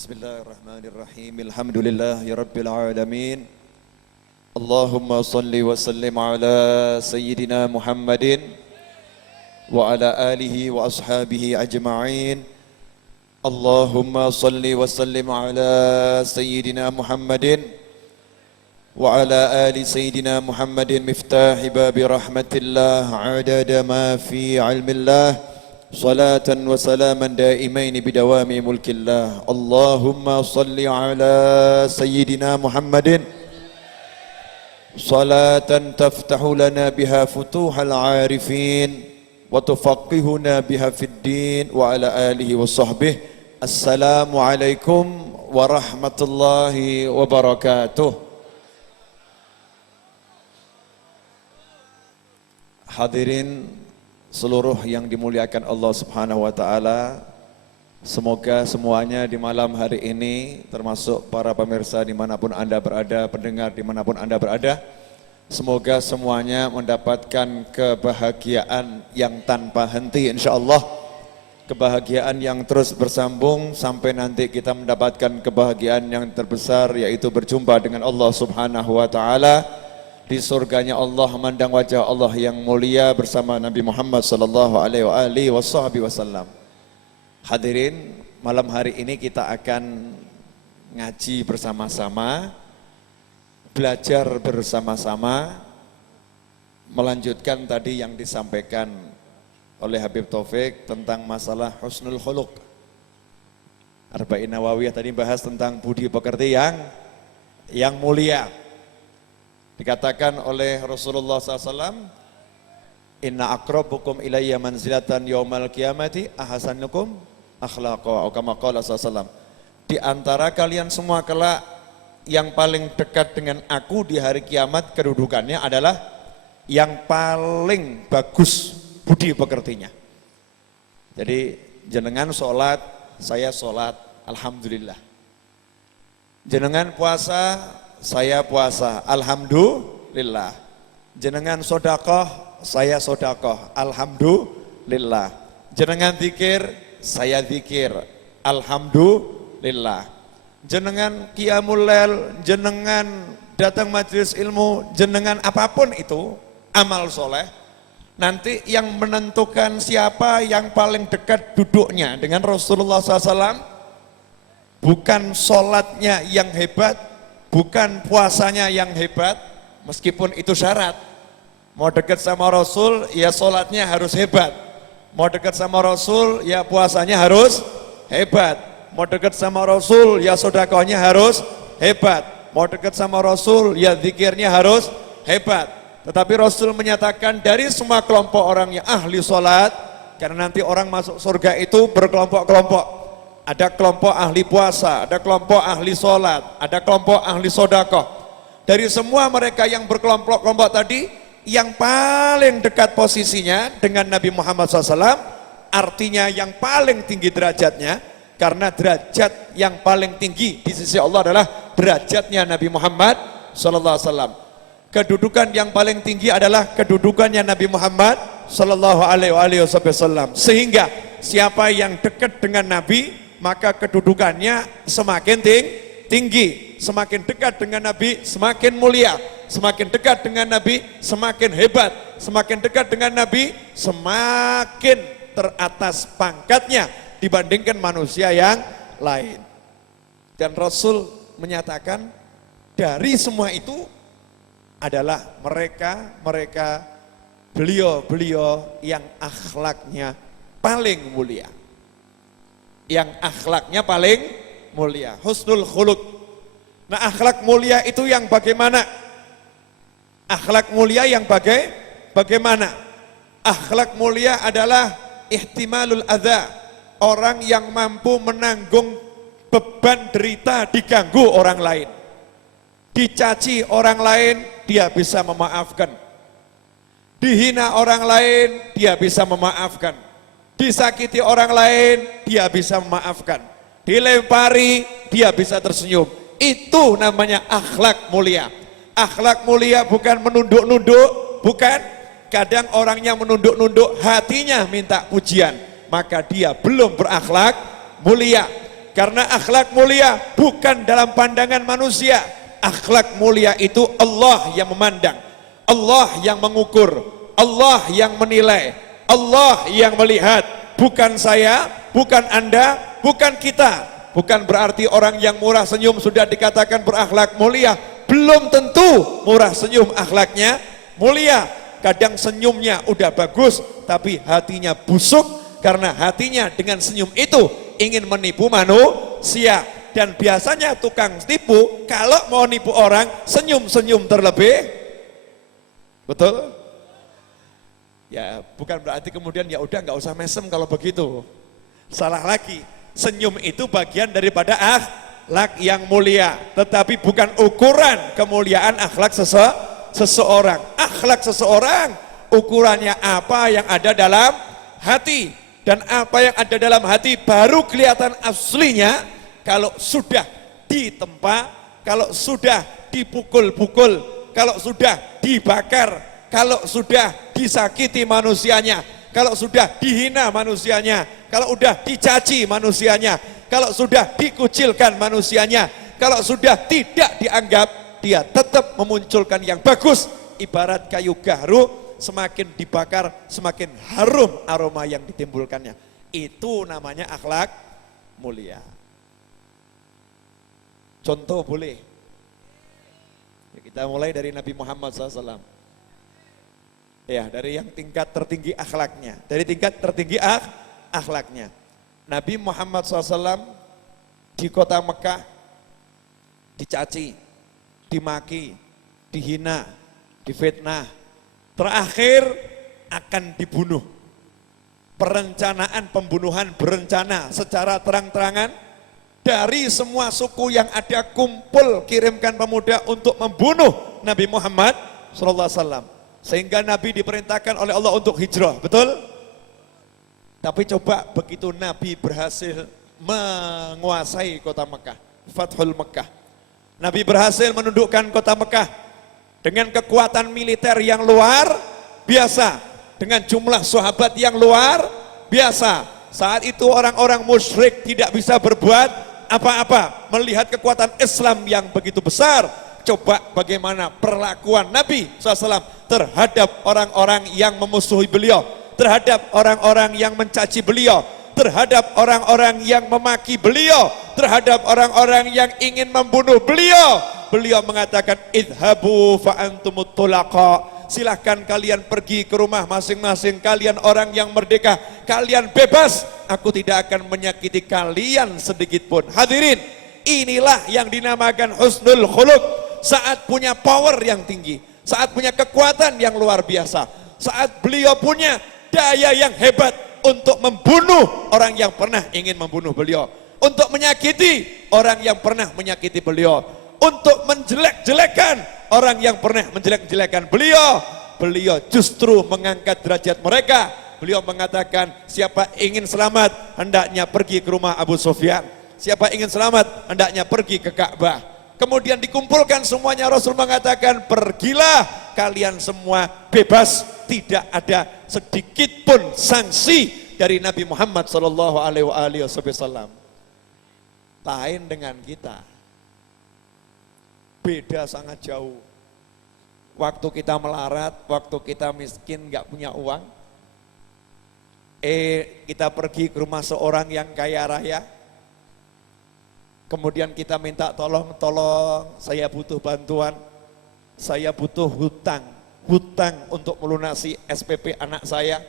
Bismillahirrahmanirrahim. Alhamdulillah ya rabbil alamin. Allahumma salli wa sallim ala sayyidina Muhammadin wa ala alihi wa ashabihi ajma'in. Allahumma salli wa sallim ala sayyidina Muhammadin wa ala ali sayyidina Muhammadin miftahi babi rahmatillah adada ma fi ilmillah. صلاة وسلاما دائمين بدوام ملك الله. اللهم صل على سيدنا محمد صلاة تفتح لنا بها فتوح العارفين وتفقهنا بها في الدين وعلى آله وصحبه. السلام عليكم ورحمة الله وبركاته. Hadirin seluruh yang dimuliakan Allah Subhanahu wa taala, semoga semuanya di malam hari ini, termasuk para pemirsa dimanapun Anda berada, pendengar dimanapun Anda berada, semoga semuanya mendapatkan kebahagiaan yang tanpa henti insyaallah, kebahagiaan yang terus bersambung sampai nanti kita mendapatkan kebahagiaan yang terbesar, yaitu berjumpa dengan Allah Subhanahu wa taala di surganya Allah, memandang wajah Allah yang mulia bersama Nabi Muhammad sallallahu alaihi wasallam. Hadirin, malam hari ini kita akan ngaji bersama-sama, belajar bersama-sama, melanjutkan tadi yang disampaikan oleh Habib Taufik tentang masalah husnul khuluq. Arba'in Nawawiyah tadi bahas tentang budi pekerti yang mulia. Dikatakan oleh Rasulullah SAW, Inna akrabukum ilayya manzilatan yawmal qiyamati ahasanukum akhlaqa, atau kama qala SAW. Di antara kalian semua kelak yang paling dekat dengan aku di hari kiamat, kedudukannya adalah yang paling bagus budi pekertinya. Jadi jenengan sholat, saya sholat, alhamdulillah. Jenengan puasa, saya puasa, alhamdulillah. Jenengan sodakoh, saya sodakoh, alhamdulillah. Jenengan zikir, saya zikir, alhamdulillah. Jenengan qiyamul lail, jenengan datang majelis ilmu, jenengan apapun itu amal soleh, nanti yang menentukan siapa yang paling dekat duduknya dengan Rasulullah SAW bukan sholatnya yang hebat, bukan puasanya yang hebat, meskipun itu syarat. Mau dekat sama Rasul, ya sholatnya harus hebat. Mau dekat sama Rasul, ya puasanya harus hebat. Mau dekat sama Rasul, ya sedekahnya harus hebat. Mau dekat sama Rasul, ya zikirnya harus hebat. Tetapi Rasul menyatakan dari semua kelompok orang yang ahli sholat, karena nanti orang masuk surga itu berkelompok-kelompok. Ada kelompok ahli puasa, ada kelompok ahli sholat, ada kelompok ahli sodakoh. Dari semua mereka yang berkelompok-kelompok tadi, yang paling dekat posisinya dengan Nabi Muhammad SAW, artinya yang paling tinggi derajatnya, karena derajat yang paling tinggi di sisi Allah adalah derajatnya Nabi Muhammad SAW. Kedudukan yang paling tinggi adalah kedudukannya Nabi Muhammad SAW. Sehingga siapa yang dekat dengan Nabi, maka kedudukannya semakin tinggi, semakin dekat dengan Nabi semakin mulia, semakin dekat dengan Nabi semakin hebat, semakin dekat dengan Nabi semakin teratas pangkatnya dibandingkan manusia yang lain. Dan Rasul menyatakan dari semua itu adalah mereka beliau yang akhlaknya paling mulia. Yang akhlaknya paling mulia, husnul khuluq. Nah, akhlak mulia itu yang bagaimana? Akhlak mulia yang bagaimana? Akhlak mulia adalah ihtimalul adza, orang yang mampu menanggung beban derita diganggu orang lain. Dicaci orang lain, dia bisa memaafkan. Dihina orang lain, dia bisa memaafkan. Disakiti orang lain, dia bisa memaafkan. Dilempari, dia bisa tersenyum. Itu namanya akhlak mulia. Akhlak mulia bukan menunduk-nunduk, bukan. Kadang orangnya menunduk-nunduk, hatinya minta pujian, maka dia belum berakhlak mulia. Karena akhlak mulia bukan dalam pandangan manusia. Akhlak mulia itu Allah yang memandang, Allah yang mengukur, Allah yang menilai, Allah yang melihat. Bukan saya, bukan Anda, bukan kita. Bukan berarti orang yang murah senyum sudah dikatakan berakhlak mulia. Belum tentu murah senyum akhlaknya mulia. Kadang senyumnya udah bagus, tapi hatinya busuk. Karena hatinya dengan senyum itu ingin menipu manusia. Dan biasanya tukang tipu kalau mau nipu orang senyum-senyum terlebih. Betul? Ya bukan berarti kemudian ya udah nggak usah mesem kalau begitu. Salah lagi. Senyum itu bagian daripada akhlak yang mulia, tetapi bukan ukuran kemuliaan akhlak seseorang. Akhlak seseorang ukurannya apa yang ada dalam hati, dan apa yang ada dalam hati baru kelihatan aslinya kalau sudah ditempa, kalau sudah dipukul-pukul, kalau sudah dibakar, kalau sudah disakiti manusianya, kalau sudah dihina manusianya, kalau sudah dicaci manusianya, kalau sudah dikucilkan manusianya, kalau sudah tidak dianggap, dia tetap memunculkan yang bagus. Ibarat kayu gaharu, semakin dibakar semakin harum aroma yang ditimbulkannya. Itu namanya akhlak mulia. Contoh boleh? Ya, kita mulai dari Nabi Muhammad SAW. Ya, dari yang tingkat tertinggi akhlaknya. Dari tingkat tertinggi akhlaknya. Nabi Muhammad SAW di kota Mekah dicaci, dimaki, dihina, difitnah. Terakhir akan dibunuh. Perencanaan pembunuhan berencana secara terang-terangan. Dari semua suku yang ada kumpul kirimkan pemuda untuk membunuh Nabi Muhammad SAW. Sehingga Nabi diperintahkan oleh Allah untuk hijrah, betul? Tapi coba begitu Nabi berhasil menguasai kota Mekah, Fathul Mekah. Nabi berhasil menundukkan kota Mekah dengan kekuatan militer yang luar biasa, dengan jumlah sahabat yang luar biasa. Saat itu orang-orang musyrik tidak bisa berbuat apa-apa melihat kekuatan Islam yang begitu besar. Coba bagaimana perlakuan Nabi SAW terhadap orang-orang yang memusuhi beliau, terhadap orang-orang yang mencaci beliau, terhadap orang-orang yang memaki beliau, terhadap orang-orang yang ingin membunuh beliau. Beliau mengatakan, idhabu fa'antumut tulaqa. Silahkan kalian pergi ke rumah masing-masing, kalian orang yang merdeka, kalian bebas, aku tidak akan menyakiti kalian sedikit pun. Hadirin, inilah yang dinamakan husnul khuluq. Saat punya power yang tinggi, saat punya kekuatan yang luar biasa, saat beliau punya daya yang hebat untuk membunuh orang yang pernah ingin membunuh beliau, untuk menyakiti orang yang pernah menyakiti beliau, untuk menjelek-jelekan orang yang pernah menjelek-jelekan beliau. Beliau justru mengangkat derajat mereka. Beliau mengatakan, siapa ingin selamat hendaknya pergi ke rumah Abu Sufyan. Siapa ingin selamat hendaknya pergi ke Ka'bah. Kemudian dikumpulkan semuanya, Rasul mengatakan, pergilah kalian semua bebas. Tidak ada sedikit pun sanksi dari Nabi Muhammad SAW. Lain dengan kita. Beda sangat jauh. Waktu kita melarat, waktu kita miskin, gak punya uang. Kita pergi ke rumah seorang yang kaya raya. Kemudian kita minta tolong, saya butuh bantuan. Saya butuh hutang untuk melunasi SPP anak saya,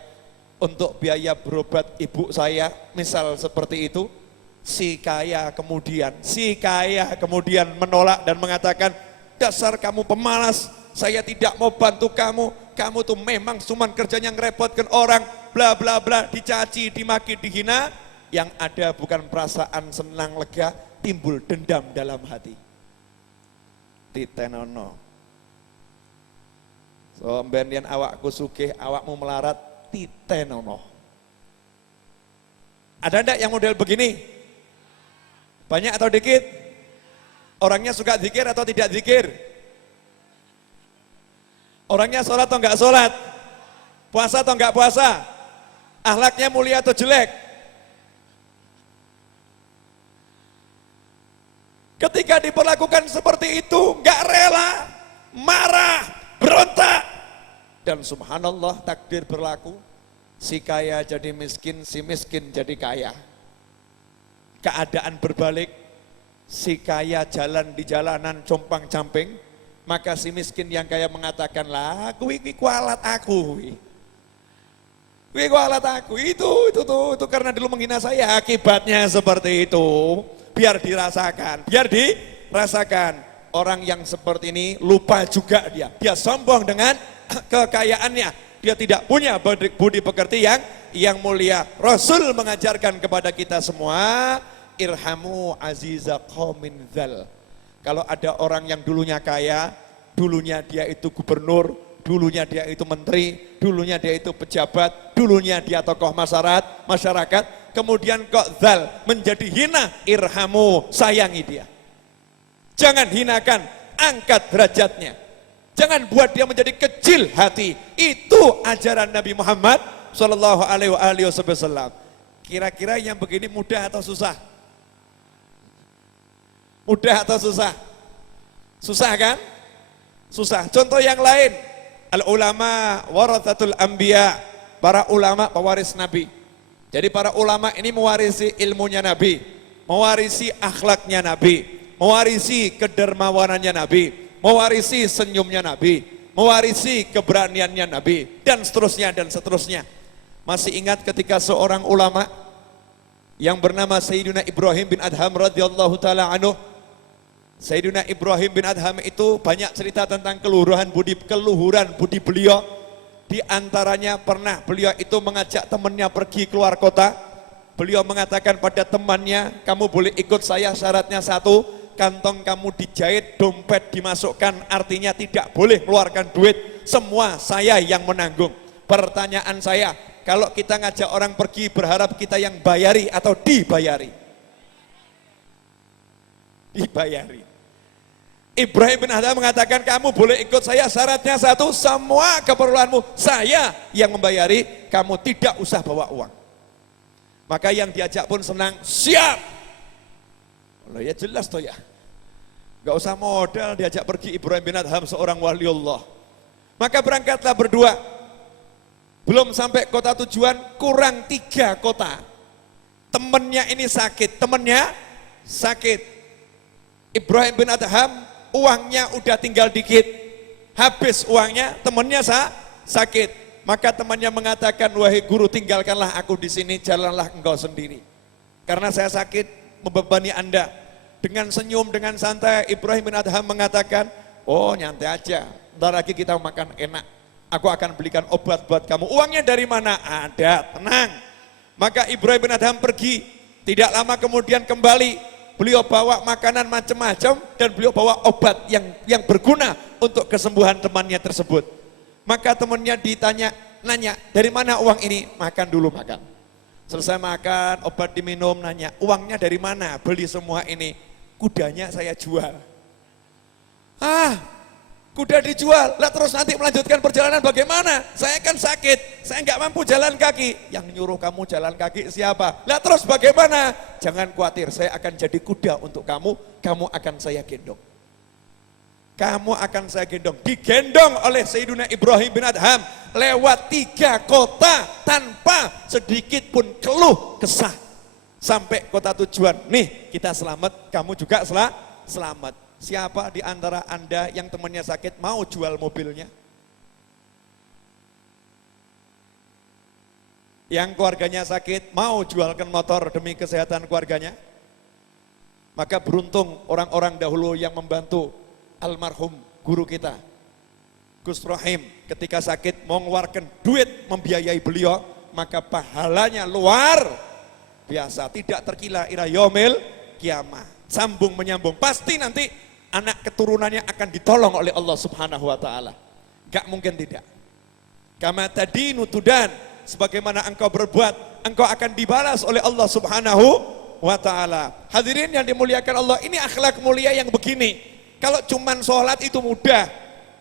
untuk biaya berobat ibu saya, misal seperti itu. Si kaya kemudian menolak dan mengatakan, dasar kamu pemalas, saya tidak mau bantu kamu tuh memang cuman kerjanya ngerepotkan orang, bla bla bla, dicaci, dimaki, dihina. Yang ada bukan perasaan senang lega, timbul dendam dalam hati. Titenono. So mbendian awakku sugih, awakmu melarat, titenono. Ada enggak yang model begini? Banyak atau dikit? Orangnya suka zikir atau tidak zikir? Orangnya sholat atau enggak sholat? Puasa atau enggak puasa? Akhlaknya mulia atau jelek? Ketika diperlakukan seperti itu, nggak rela, marah, berontak. Dan subhanallah, takdir berlaku, si kaya jadi miskin, si miskin jadi kaya. Keadaan berbalik, si kaya jalan di jalanan compang-camping, maka si miskin yang kaya mengatakan, lah kuwi kualat aku. Kuwi kualat aku, itu karena dulu menghina saya, akibatnya seperti itu. Biar dirasakan. Orang yang seperti ini lupa juga dia sombong dengan kekayaannya. Dia tidak punya budi pekerti yang mulia. Rasul mengajarkan kepada kita semua, irhamu aziza qaumin dzal. Kalau ada orang yang dulunya kaya, dulunya dia itu gubernur, dulunya dia itu menteri, dulunya dia itu pejabat, dulunya dia tokoh masyarakat, kemudian kok dzal menjadi hina, irhamu, sayangi dia. Jangan hinakan, angkat derajatnya. Jangan buat dia menjadi kecil hati. Itu ajaran Nabi Muhammad sallallahu alaihi wasallam. Kira-kira yang begini mudah atau susah? Mudah atau susah? Susah kan? Susah. Contoh yang lain, al ulama warathatul anbiya, para ulama pewaris Nabi. Jadi para ulama ini mewarisi ilmunya Nabi, mewarisi akhlaknya Nabi, mewarisi kedermawanannya Nabi, mewarisi senyumnya Nabi, mewarisi keberaniannya Nabi, dan seterusnya dan seterusnya. Masih ingat ketika seorang ulama yang bernama Sayyidina Ibrahim bin Adham radhiyallahu taala anhu. Sayyidina Ibrahim bin Adham itu banyak cerita tentang keluhuran budi beliau. Di antaranya pernah beliau itu mengajak temannya pergi keluar kota. Beliau mengatakan pada temannya, kamu boleh ikut saya, syaratnya satu, kantong kamu dijahit, dompet dimasukkan, artinya tidak boleh keluarkan duit, semua saya yang menanggung. Pertanyaan saya, kalau kita ngajak orang pergi berharap kita yang bayari atau dibayari? Dibayari. Ibrahim bin Adham mengatakan, kamu boleh ikut saya, syaratnya satu, semua keperluanmu saya yang membayari, kamu tidak usah bawa uang. Maka yang diajak pun senang, siap. Loh ya jelas toh ya. Gak usah modal diajak pergi Ibrahim bin Adham, seorang waliullah. Maka berangkatlah berdua. Belum sampai kota tujuan, kurang 3 kota. Temennya ini sakit, Ibrahim bin Adham uangnya udah tinggal dikit, habis uangnya, temennya sakit. Maka temannya mengatakan, wahai guru, tinggalkanlah aku di sini, jalanlah engkau sendiri. Karena saya sakit, membebani Anda. Dengan senyum, dengan santai, Ibrahim bin Adham mengatakan, oh nyantai aja, ntar lagi kita makan enak. Aku akan belikan obat buat kamu. Uangnya dari mana? Ada, tenang. Maka Ibrahim bin Adham pergi, tidak lama kemudian kembali. Beliau bawa makanan macam-macam dan beliau bawa obat yang berguna untuk kesembuhan temannya tersebut. Maka temannya nanya, dari mana uang ini? Makan dulu, makan. Selesai makan, obat diminum, nanya, uangnya dari mana? Beli semua ini. Kudanya saya jual. Kuda dijual, lah terus nanti melanjutkan perjalanan bagaimana? Saya kan sakit, saya nggak mampu jalan kaki. Yang nyuruh kamu jalan kaki siapa? Lah terus bagaimana? Jangan khawatir, saya akan jadi kuda untuk kamu akan saya gendong. Kamu akan saya gendong, digendong oleh Sayyidina Ibrahim bin Adham lewat 3 kota tanpa sedikit pun keluh kesah. Sampai kota tujuan, nih kita selamat, kamu juga selamat. Siapa di antara Anda yang temannya sakit mau jual mobilnya? Yang keluarganya sakit mau jualkan motor demi kesehatan keluarganya? Maka beruntung orang-orang dahulu yang membantu almarhum guru kita, Gus Rohim, ketika sakit mau mengeluarkan duit membiayai beliau, maka pahalanya luar biasa, tidak terkira ila yaumil kiamah. Sambung menyambung, pasti nanti anak keturunannya akan ditolong oleh Allah Subhanahu wa taala. Gak mungkin tidak. Kama tadinu tudan, sebagaimana engkau berbuat, engkau akan dibalas oleh Allah Subhanahu wa taala. Hadirin yang dimuliakan Allah, ini akhlak mulia yang begini. Kalau cuman sholat itu mudah,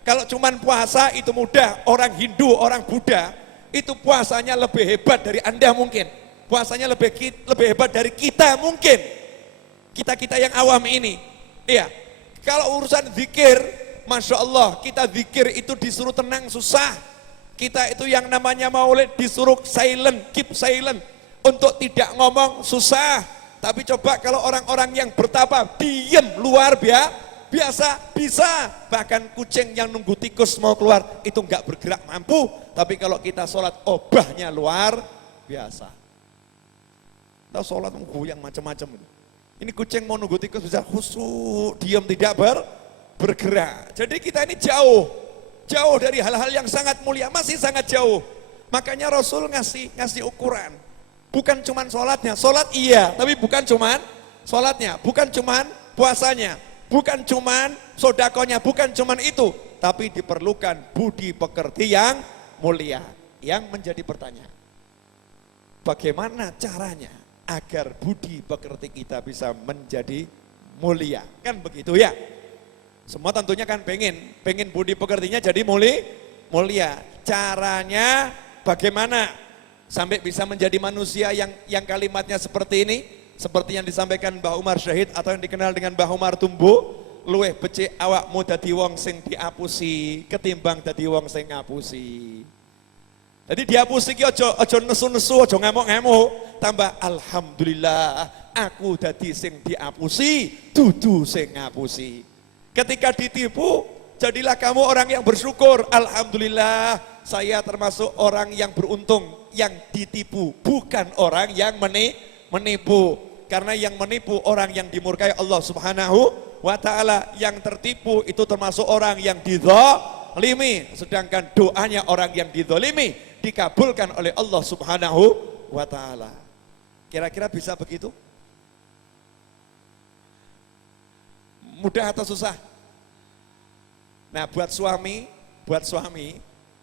kalau cuman puasa itu mudah. Orang Hindu, orang Buddha, itu puasanya lebih hebat dari Anda mungkin. Puasanya lebih hebat dari kita mungkin. Kita yang awam ini. Iya, kalau urusan zikir, Masya Allah, kita zikir itu disuruh tenang susah. Kita itu yang namanya maulid disuruh silent, keep silent. Untuk tidak ngomong susah. Tapi coba kalau orang-orang yang bertapa, diem luar biasa, bisa. Bahkan kucing yang nunggu tikus mau keluar, itu enggak bergerak mampu. Tapi kalau kita sholat, obahnya luar biasa. Kita sholat menggoyang macam-macam. Ini kucing mau nunggu tikus bisa khusyuk, diam tidak bergerak. Jadi kita ini jauh dari hal-hal yang sangat mulia, masih sangat jauh. Makanya Rasul ngasih ukuran. Bukan cuman sholatnya, sholat iya, tapi bukan cuman sholatnya, bukan cuman puasanya, bukan cuman sodakonya, bukan cuman itu. Tapi diperlukan budi pekerti yang mulia. Yang menjadi pertanyaan, bagaimana caranya agar budi pekerti kita bisa menjadi mulia? Kan begitu ya? Semua tentunya kan pengen budi pekertinya jadi mulia. Caranya bagaimana sampai bisa menjadi manusia yang kalimatnya seperti ini, seperti yang disampaikan Mbah Umar Syahid atau yang dikenal dengan Mbah Umar Tumbu, luweh becik awakmu dadi wong sing diapusi ketimbang dadi wong sing ngapusi. Jadi diapusi ki aja nesu-nesu, aja ngamuk-ngamuk, tambah alhamdulillah aku dadi sing diapusi, dudu sing ngapusi. Ketika ditipu, jadilah kamu orang yang bersyukur. Alhamdulillah, saya termasuk orang yang beruntung, yang ditipu, bukan orang yang menipu. Karena yang menipu orang yang dimurkai Allah Subhanahu wa ta'ala. Yang tertipu itu termasuk orang yang dizalimi. Sedangkan doanya orang yang dizalimi dikabulkan oleh Allah Subhanahu wa ta'ala. Kira-kira bisa begitu? Mudah atau susah? Nah, buat suami,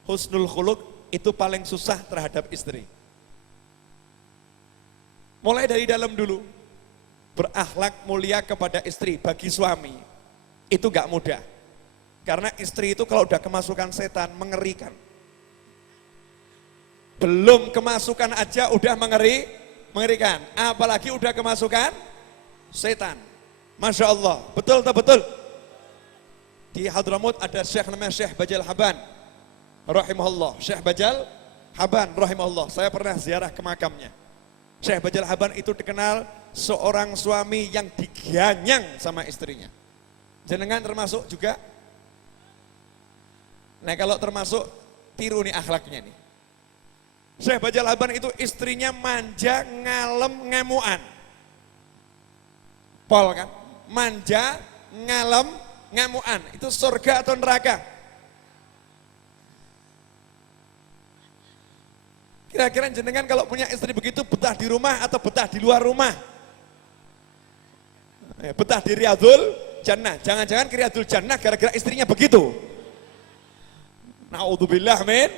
husnul khuluq itu paling susah terhadap istri. Mulai dari dalam dulu, berakhlak mulia kepada istri bagi suami, itu gak mudah. Karena istri itu kalau udah kemasukan setan, mengerikan. Belum kemasukan aja udah mengerikan, apalagi udah kemasukan setan. Masya Allah, betul tak betul? Di Hadramut ada Syekh namanya Syekh Bajal Haban, rahimahullah. Syekh Bajal Haban, rahimahullah. Saya pernah ziarah ke makamnya. Syekh Bajal Haban itu dikenal seorang suami yang diganyang sama istrinya. Jenengan termasuk juga? Nah kalau termasuk, tiru nih akhlaknya nih. Syekh Bajal Haban itu istrinya manja, ngalem, ngamuan. Pol kan? Manja, ngalem, ngamuan. Itu surga atau neraka? Kira-kira jenengan kalau punya istri begitu, betah di rumah atau betah di luar rumah? Betah di Riyadul Jannah. Jangan-jangan ke Riyadul Jannah gara-gara istrinya begitu. Na'udzubillah min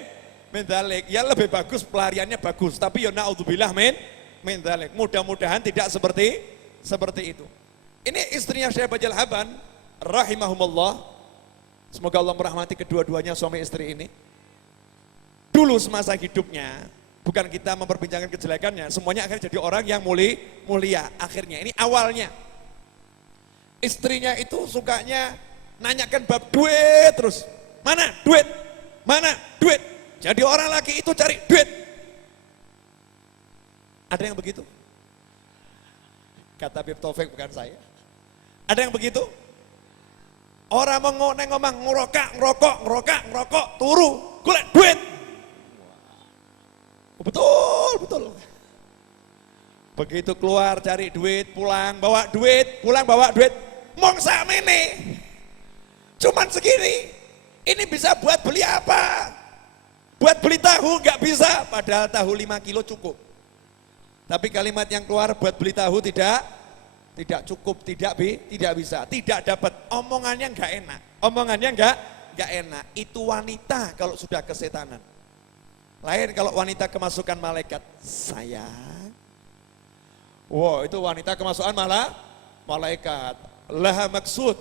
dzalik. Ya lebih bagus, pelariannya bagus, tapi ya na'udzubillah min dzalik. Mudah-mudahan tidak seperti itu. Ini istrinya Syekh Bajal Haban, rahimahumullah. Semoga Allah merahmati kedua-duanya suami istri ini. Dulu semasa hidupnya, bukan kita memperbincangkan kejelekannya, semuanya akhirnya jadi orang yang mulia. Akhirnya, ini awalnya. Istrinya itu sukanya nanyakan bab duit terus. Mana duit? Mana duit? Jadi orang laki itu cari duit. Ada yang begitu? Kata Bib Taufik, bukan saya. Ada yang begitu? Orang mau ngomong ngerokok, turu, golek duit. Betul. Begitu keluar cari duit, pulang bawa duit. Mong sakmene. Cuman segini. Ini bisa buat beli apa? Buat beli tahu nggak bisa, padahal tahu 5 kilo cukup. Tapi kalimat yang keluar buat beli tahu tidak cukup, tidak bisa, tidak dapat. Omongannya nggak enak. Itu wanita kalau sudah kesetanan. Lain kalau wanita kemasukan malaikat. Sayang. Wow, itu wanita kemasukan malaikat. Laha maksud.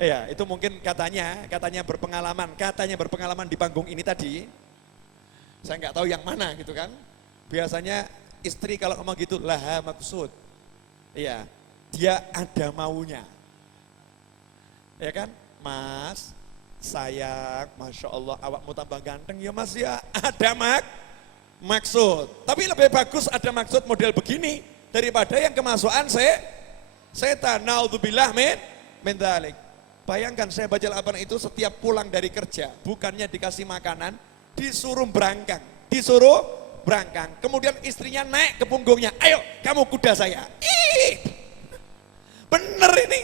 Iya, itu mungkin katanya berpengalaman di panggung ini tadi. Saya nggak tahu yang mana gitu kan. Biasanya istri kalau ngomong gitu, laha maksud. Iya, dia ada maunya. Ya kan? Mas, sayang, Masya Allah awakmu tambah ganteng ya mas ya. Ada maksud. Tapi lebih bagus ada maksud model begini daripada yang kemasukan setan. Naudzubillah min dzalik. Bayangkan saya baca lapan itu setiap pulang dari kerja, bukannya dikasih makanan, disuruh berangkang. Kemudian istrinya naik ke punggungnya, ayo kamu kuda saya. Bener ini.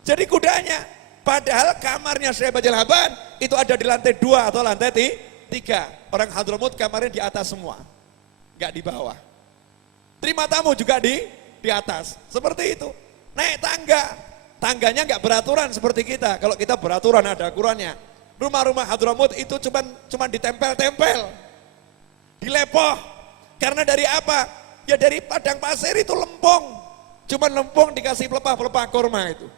Jadi kudanya, padahal kamarnya saya baca lapan itu ada di lantai 2 atau lantai 3. Orang Hadramut kamarnya di atas semua, nggak di bawah. Terima tamu juga di atas, seperti itu. Naik tangganya nggak beraturan seperti kita. Kalau kita beraturan ada ukurannya. Rumah-rumah Hadramut itu cuman ditempel-tempel, dilepoh. Karena dari apa? Ya dari padang pasir itu lempung. Cuman lempung dikasih pelepah-pelepah kurma itu.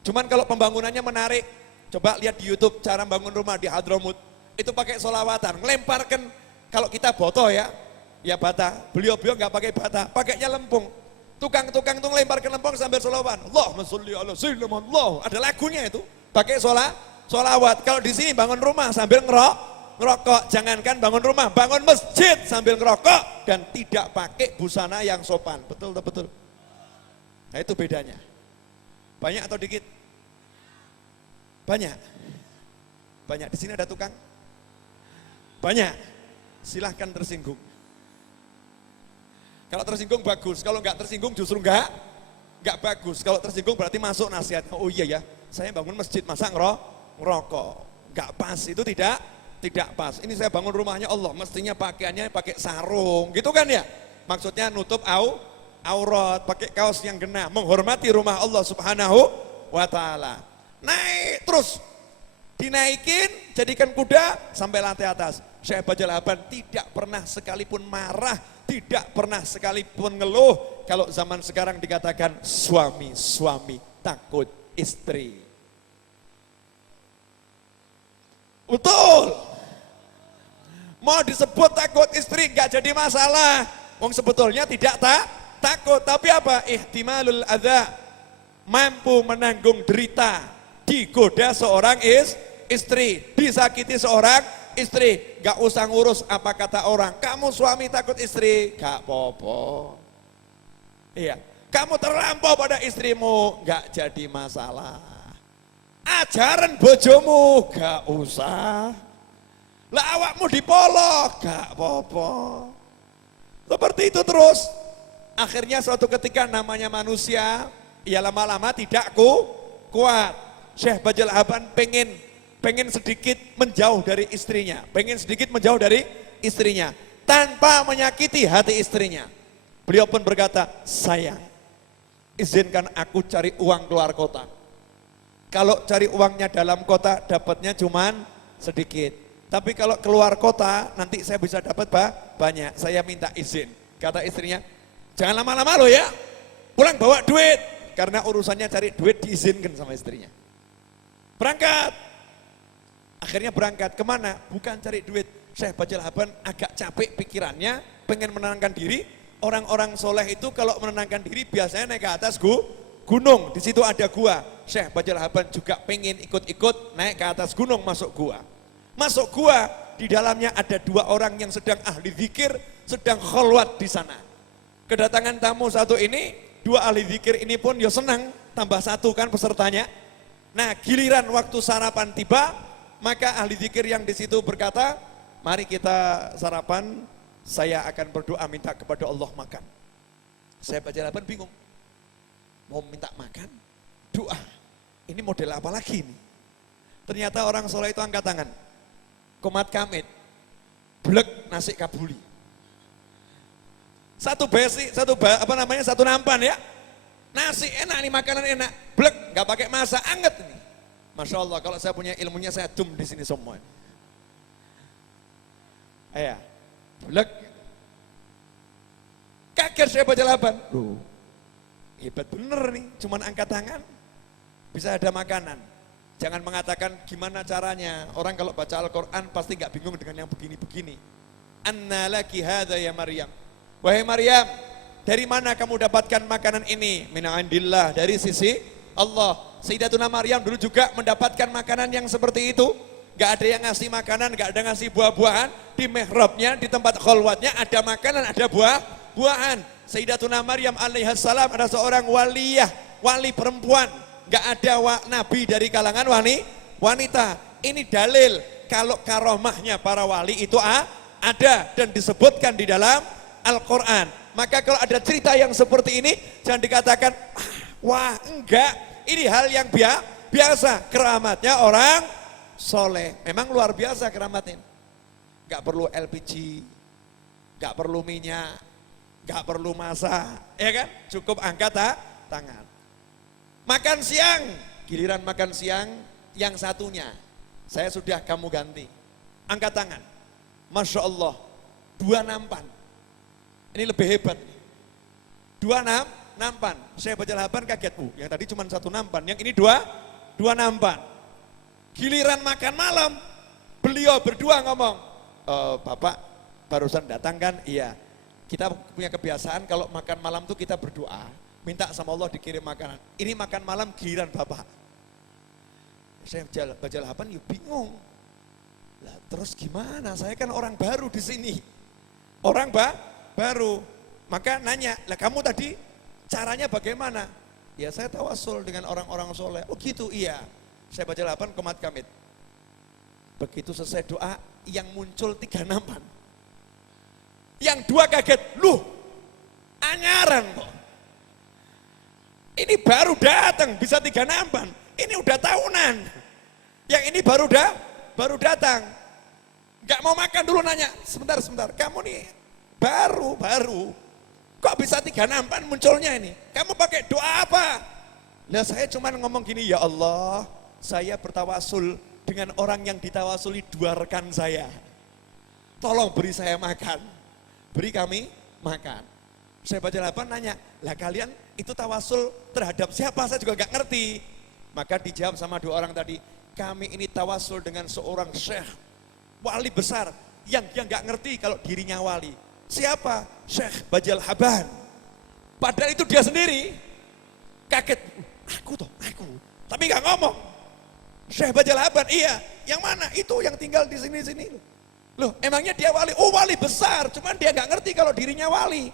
Cuman kalau pembangunannya menarik, coba lihat di YouTube cara bangun rumah di Hadramut. Itu pakai solawatan, ngelemparkan, kalau kita botoh ya bata. Beliau nggak pakai bata, pakainya lempung. Tukang-tukang itu ngelemparkan lempung sambil solawat. Allahumma sholli ala sayyidina Allah. Ada lagunya itu, pakai solawat. Kalau di sini bangun rumah sambil ngerokok, jangankan bangun rumah, bangun masjid sambil ngerokok dan tidak pakai busana yang sopan. Betul. Nah itu bedanya. Banyak atau dikit? Banyak. Di sini ada tukang? Banyak. Silahkan tersinggung. Kalau tersinggung bagus, kalau nggak tersinggung justru nggak bagus. Kalau tersinggung berarti masuk nasihatnya. Oh iya ya, saya bangun masjid masa ngerokok, nggak pas, itu tidak pas. Ini saya bangun rumahnya Allah, mestinya pakaiannya pakai sarung, gitu kan ya? Maksudnya nutup aurat, pakai kaos yang kena, menghormati rumah Allah Subhanahu wa Ta'ala. Naik terus, dinaikin, jadikan kuda sampai lantai atas. Syekh Bajal Haban tidak pernah sekalipun marah, tidak pernah sekalipun ngeluh. Kalau zaman sekarang dikatakan suami takut istri. Betul. Mau disebut takut istri gak jadi masalah. Wong sebetulnya tidak takut, tapi apa? Ihtimalul adza, mampu menanggung derita, digoda seorang istri, disakiti seorang istri, gak usah ngurus apa kata orang. Kamu suami takut istri, gak popo. Iya, kamu terlampau pada istrimu, gak jadi masalah. Ajaran bojomu, gak usah. Lah awakmu dipolok, gak popo. Seperti itu terus. Akhirnya suatu ketika namanya manusia, ya lama-lama tidak kuat. Syekh Bajal Haban pengen sedikit menjauh dari istrinya, tanpa menyakiti hati istrinya. Beliau pun berkata, sayang, izinkan aku cari uang keluar kota. Kalau cari uangnya dalam kota, dapatnya cuman sedikit. Tapi kalau keluar kota, nanti saya bisa dapat banyak. Saya minta izin. Kata istrinya, jangan lama-lama loh ya, pulang bawa duit. Karena urusannya cari duit diizinkan sama istrinya. Berangkat. Akhirnya berangkat kemana? Bukan cari duit. Syekh Bajal Haban agak capek pikirannya, pengen menenangkan diri. Orang-orang soleh itu kalau menenangkan diri biasanya naik ke atas gunung. Di situ ada gua. Syekh Bajal Haban juga pengen ikut-ikut naik ke atas gunung masuk gua. Masuk gua, di dalamnya ada 2 orang yang sedang ahli zikir, sedang kholwat di sana. Kedatangan tamu satu ini, 2 ahli zikir ini pun ya senang, tambah 1 kan pesertanya. Nah giliran waktu sarapan tiba, maka ahli zikir yang di situ berkata, mari kita sarapan, saya akan berdoa minta kepada Allah makan. Saya baca lapan bingung, mau minta makan, doa, ini model apa lagi nih? Ternyata orang soleh itu angkat tangan, komat kamit, blek nasi kabuli. Satu nampan ya, nasi enak nih, makanan enak, blek, nggak pakai masak, anget nih. Masya Allah, kalau saya punya ilmunya saya dum di sini semua. Ayah, blek. Kaget saya baca laban. Hebat bener nih, cuman angkat tangan, bisa ada makanan. Jangan mengatakan gimana caranya, orang kalau baca Al-Quran pasti gak bingung dengan yang begini-begini. Anna laki hadha ya Maryam. Wahai Maryam, dari mana kamu dapatkan makanan ini? Min indillah, dari sisi Allah. Sayyidatuna Maryam dulu juga mendapatkan makanan yang seperti itu. Gak ada yang ngasih makanan, gak ada ngasih buah-buahan. Di mihrabnya, di tempat khalwatnya ada makanan, ada buah-buahan. Sayyidatuna Maryam alaihissalam ada seorang waliyah, wali perempuan. Gak ada nabi dari kalangan wanita. Ini dalil kalau karomahnya para wali itu ada dan disebutkan di dalam Al-Quran. Maka kalau ada cerita yang seperti ini, jangan dikatakan, wah enggak, ini hal yang biasa. Keramatnya orang soleh. Memang luar biasa keramatnya. Enggak perlu LPG, enggak perlu minyak, enggak perlu masak, ya kan? Cukup angkat tangan. Makan siang, giliran makan siang yang satunya, saya sudah kamu ganti. Angkat tangan. Masya Allah, 2 nampan. Ini lebih hebat. 2 nampan. Saya baca lapan kaget, yang tadi cuma 1 nampan, yang ini 2 nampan. Giliran makan malam, beliau berdua ngomong, Bapak barusan datang kan? Iya. Kita punya kebiasaan kalau makan malam tuh kita berdoa, minta sama Allah dikirim makanan. Ini makan malam giliran Bapak. Saya baca lapan, ya bingung. Lah, terus gimana? Saya kan orang baru di sini. Orang baru. Maka nanya, lah kamu tadi caranya bagaimana? Ya saya tawasul dengan orang-orang soleh. Oh gitu, iya. Saya baca lapan komat kamit. Begitu selesai doa, yang muncul 3 nampan. Yang 2 kaget, loh anyaran kok. Ini baru datang bisa 3 nampan. Ini udah tahunan. Yang ini baru datang. Gak mau makan dulu nanya, sebentar. Kamu nih baru. Kok bisa 3 nampan munculnya ini? Kamu pakai doa apa? Nah saya cuma ngomong gini, ya Allah, saya bertawasul dengan orang yang ditawasuli 2 rekan saya. Tolong beri saya makan. Beri kami makan. Saya baca lapan nanya, lah kalian itu tawasul terhadap siapa? Saya juga gak ngerti. Maka dijawab sama 2 orang tadi, kami ini tawasul dengan seorang syekh, wali besar, yang dia gak ngerti kalau dirinya wali. Siapa? Syekh Bajal Haban. Padahal itu dia sendiri. Kaget, aku. Tapi gak ngomong. Syekh Bajal Haban, iya. Yang mana? Itu yang tinggal di sini. Loh, emangnya dia wali? Oh wali besar, cuman dia gak ngerti kalau dirinya wali.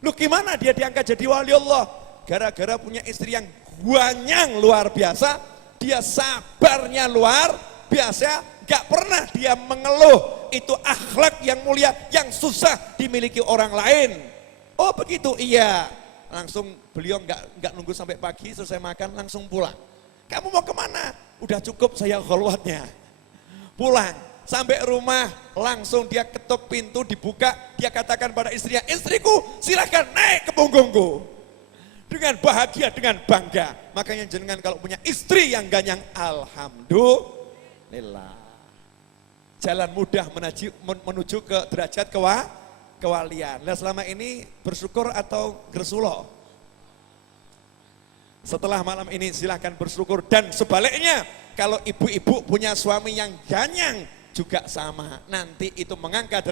Loh gimana dia diangkat jadi wali Allah? Gara-gara punya istri yang guanyang luar biasa, dia sabarnya luar biasa, gak pernah dia mengeluh. Itu akhlak yang mulia, yang susah dimiliki orang lain. Oh begitu, iya. Langsung beliau nggak nunggu sampai pagi, selesai makan langsung pulang. Kamu mau kemana? Udah cukup saya kholwatnya. Pulang, sampai rumah langsung dia ketuk pintu, dibuka, dia katakan pada istrinya, istriku silakan naik ke punggungku. Dengan bahagia, dengan bangga. Makanya jenengan kalau punya istri yang ganyang, alhamdulillah. Jalan mudah menuju ke derajat kewalian. Nah selama ini bersyukur atau gersulo? Setelah malam ini silahkan bersyukur. Dan sebaliknya, kalau ibu-ibu punya suami yang ganyang, juga sama. Nanti itu mengangkat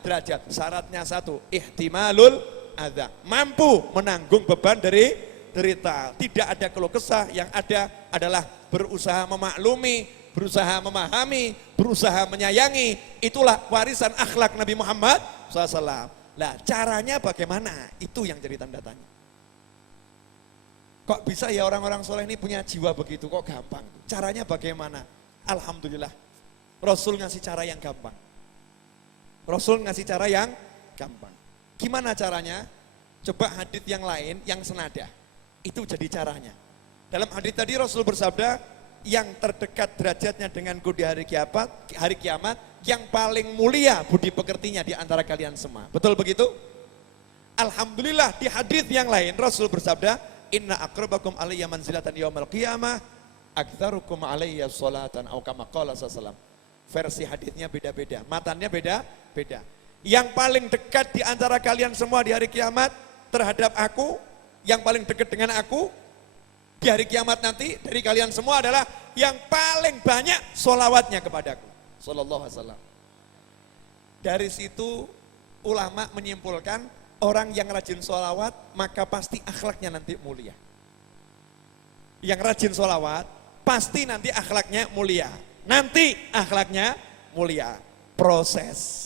derajat. Syaratnya 1, ihtimalul adza. Mampu menanggung beban dari derita. Tidak ada keluh kesah, yang ada adalah berusaha memaklumi, berusaha memahami, berusaha menyayangi. Itulah warisan akhlak Nabi Muhammad SAW. Nah caranya bagaimana? Itu yang jadi tanda tanya. Kok bisa ya orang-orang soleh ini punya jiwa begitu, kok gampang? Caranya bagaimana? Alhamdulillah, Rasul ngasih cara yang gampang. Gimana caranya? Coba hadits yang lain, yang senada. Itu jadi caranya. Dalam hadits tadi Rasul bersabda, yang terdekat derajatnya denganku di hari kiamat, yang paling mulia budi pekertinya di antara kalian semua. Betul begitu? Alhamdulillah di hadits yang lain Rasul bersabda, inna akrabakum alayya manzilatan yaumal qiyamah aktsarukum alayya sholatan atau kama qala sallallahu. Versi haditsnya beda-beda, matanya beda-beda. Yang paling dekat di antara kalian semua di hari kiamat terhadap aku, yang paling dekat dengan aku di hari kiamat nanti dari kalian semua adalah yang paling banyak sholawatnya kepadaku. Sallallahu alaihi wasallam. Dari situ ulama menyimpulkan Orang yang rajin sholawat, maka pasti akhlaknya nanti mulia. Yang rajin sholawat, pasti nanti akhlaknya mulia. Nanti akhlaknya mulia. Proses.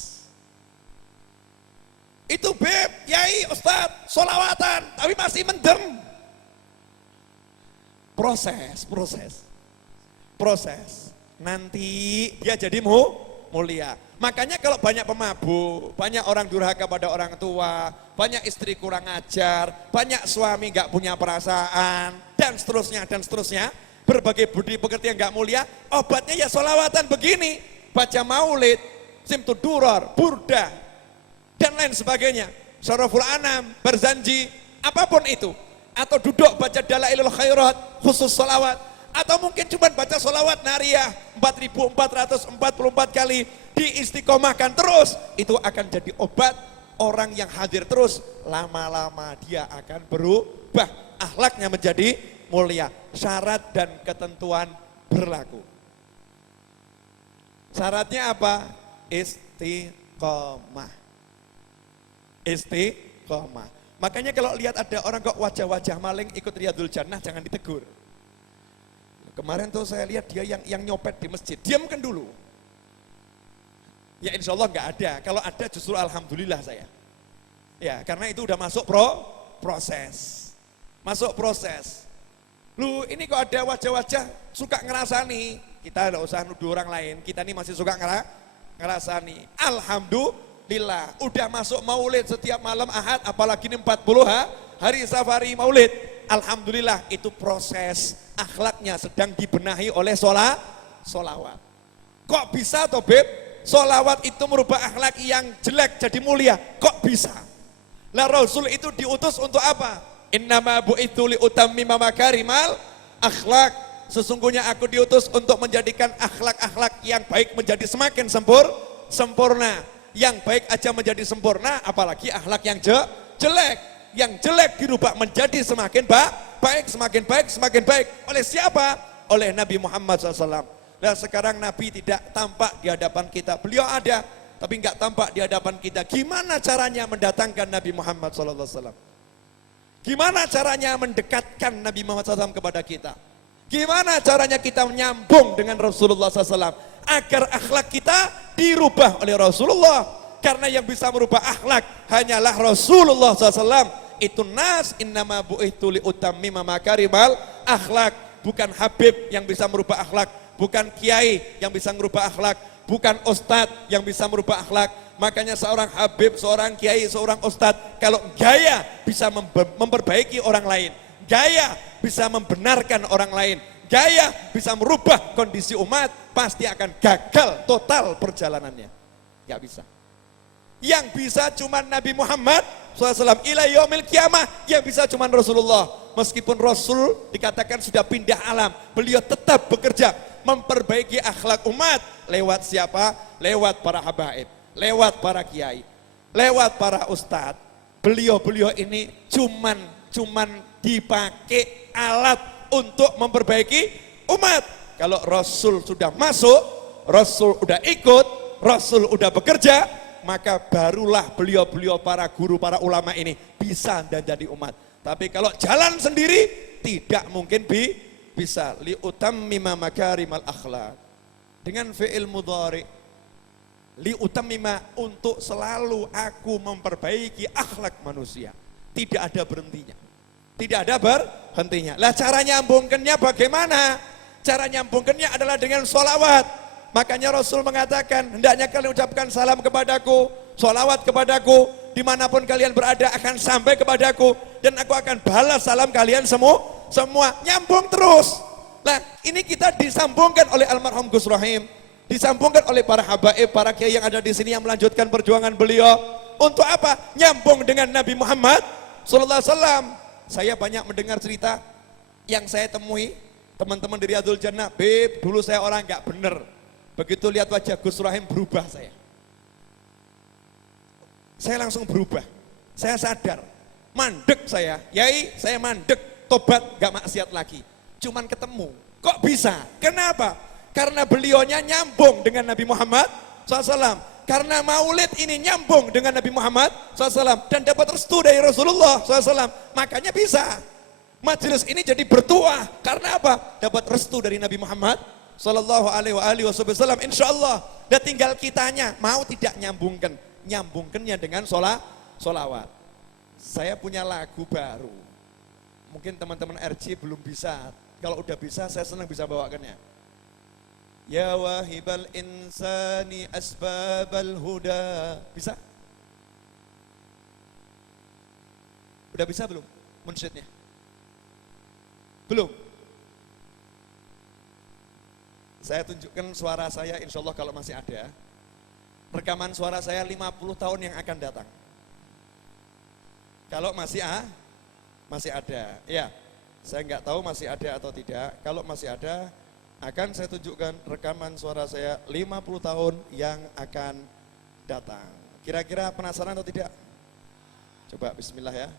Itu Beb, Yai, Ustadz, sholawatan, tapi masih mendem. Proses. Nanti dia jadi mulia. Makanya kalau banyak pemabuk, banyak orang durhaka pada orang tua, banyak istri kurang ajar, banyak suami gak punya perasaan, dan seterusnya, berbagai budi pekerti yang gak mulia, obatnya ya sholawatan begini, baca maulid, simtud duror, burdah, dan lain sebagainya, syaraful anam, berzanji, apapun itu, atau duduk baca dalailul khairat, khusus sholawat, atau mungkin cuma baca sholawat nariyah 4.444 kali, diistiqomahkan terus, itu akan jadi obat. Orang yang hadir terus, lama-lama dia akan berubah, akhlaknya menjadi mulia. Syarat dan ketentuan berlaku. Syaratnya apa? Istiqomah. Makanya kalau lihat ada orang kok wajah-wajah maling ikut Riyadul Jannah, jangan ditegur. Kemarin tuh saya lihat dia yang nyopet di masjid, diamkan dulu. Ya insya Allah nggak ada, kalau ada justru alhamdulillah saya. Ya karena itu udah masuk proses. Lu ini kok ada wajah-wajah suka ngerasani, kita nggak usah nuduh orang lain, kita ini masih suka ngerasani. Alhamdulillah, udah masuk maulid setiap malam Ahad, apalagi ini 40 hari safari maulid. Alhamdulillah itu proses, akhlaknya sedang dibenahi oleh sholawat. Kok bisa toh Beb? Sholawat itu merubah akhlak yang jelek jadi mulia, kok bisa? Lah Rasul itu diutus untuk apa? Innama bu'itsu liutammima makarimal akhlak. Sesungguhnya aku diutus untuk menjadikan akhlak-akhlak yang baik menjadi semakin sempurna. Yang baik aja menjadi sempurna, apalagi akhlak yang jelek. Yang jelek dirubah menjadi semakin baik. Oleh siapa? Oleh Nabi Muhammad SAW. Nah sekarang Nabi tidak tampak di hadapan kita. Beliau ada, tapi nggak tampak di hadapan kita. Gimana caranya mendatangkan Nabi Muhammad SAW? Gimana caranya mendekatkan Nabi Muhammad SAW kepada kita? Gimana caranya kita menyambung dengan Rasulullah SAW? Agar akhlak kita dirubah oleh Rasulullah. Karena yang bisa merubah akhlak hanyalah Rasulullah SAW. Itu nas innama bu'itsu liutammima makarimal akhlak. Bukan Habib yang bisa merubah akhlak. Bukan kiai yang bisa merubah akhlak, bukan ustadz yang bisa merubah akhlak. Makanya seorang habib, seorang kiai, seorang ustadz, kalau gaya bisa memperbaiki orang lain, gaya bisa membenarkan orang lain, gaya bisa merubah kondisi umat, pasti akan gagal total perjalanannya. Gak bisa. Yang bisa cuma Nabi Muhammad SAW ila yaumil kiamah, yang bisa cuma Rasulullah. Meskipun Rasul dikatakan sudah pindah alam, beliau tetap bekerja memperbaiki akhlak umat. Lewat siapa? Lewat para habaib, lewat para kiai, lewat para ustadz. Beliau ini cuman dipakai alat untuk memperbaiki umat. Kalau Rasul sudah masuk, Rasul udah ikut, Rasul udah bekerja, maka barulah beliau para guru, para ulama ini bisa dan jadi umat. Tapi kalau jalan sendiri tidak mungkin bisa. Liutammima makarimal akhlak, dengan fi'il mudhari, liutammima, untuk selalu aku memperbaiki akhlak manusia, tidak ada berhentinya, Lah cara nyambungkannya bagaimana? Cara nyambungkannya adalah dengan sholawat. Makanya Rasul mengatakan, hendaknya kalian ucapkan salam kepadaku, sholawat kepadaku, dimanapun kalian berada akan sampai kepadaku, dan aku akan balas salam kalian semua. Nyambung terus. Nah ini kita disambungkan oleh almarhum Gus Rohim, disambungkan oleh para habaib, para kiai yang ada di sini yang melanjutkan perjuangan beliau. Untuk apa? Nyambung dengan Nabi Muhammad SAW. Saya banyak mendengar cerita yang saya temui teman-teman di Riyadul Jannah. Beb, dulu saya orang nggak bener. Begitu lihat wajah Gus Rohim berubah saya. Saya langsung berubah. Saya sadar, mandek saya, Yai, saya mandek. Tobat gak maksiat lagi, cuman ketemu. Kok bisa? Kenapa? Karena beliaunya nyambung dengan Nabi Muhammad SAW. Karena maulid ini nyambung dengan Nabi Muhammad SAW dan dapat restu dari Rasulullah SAW, makanya bisa. Majelis ini jadi bertuah karena apa? Dapat restu dari Nabi Muhammad Sallallahu Alaihi Wasallam. Insya Allah. Dan tinggal kitanya mau tidak nyambungkannya dengan solawat. Saya punya lagu baru. Mungkin teman-teman RJ belum bisa. Kalau udah bisa, saya senang bisa bawakannya. Ya wahibal insani asbabal huda. Bisa? Udah bisa belum munsyidnya? Belum? Saya tunjukkan suara saya insya Allah kalau masih ada. Rekaman suara saya 50 tahun yang akan datang. Kalau masih ada. Ya, saya nggak tahu masih ada atau tidak. Kalau masih ada, akan saya tunjukkan rekaman suara saya 50 tahun yang akan datang. Kira-kira penasaran atau tidak? Coba bismillah ya.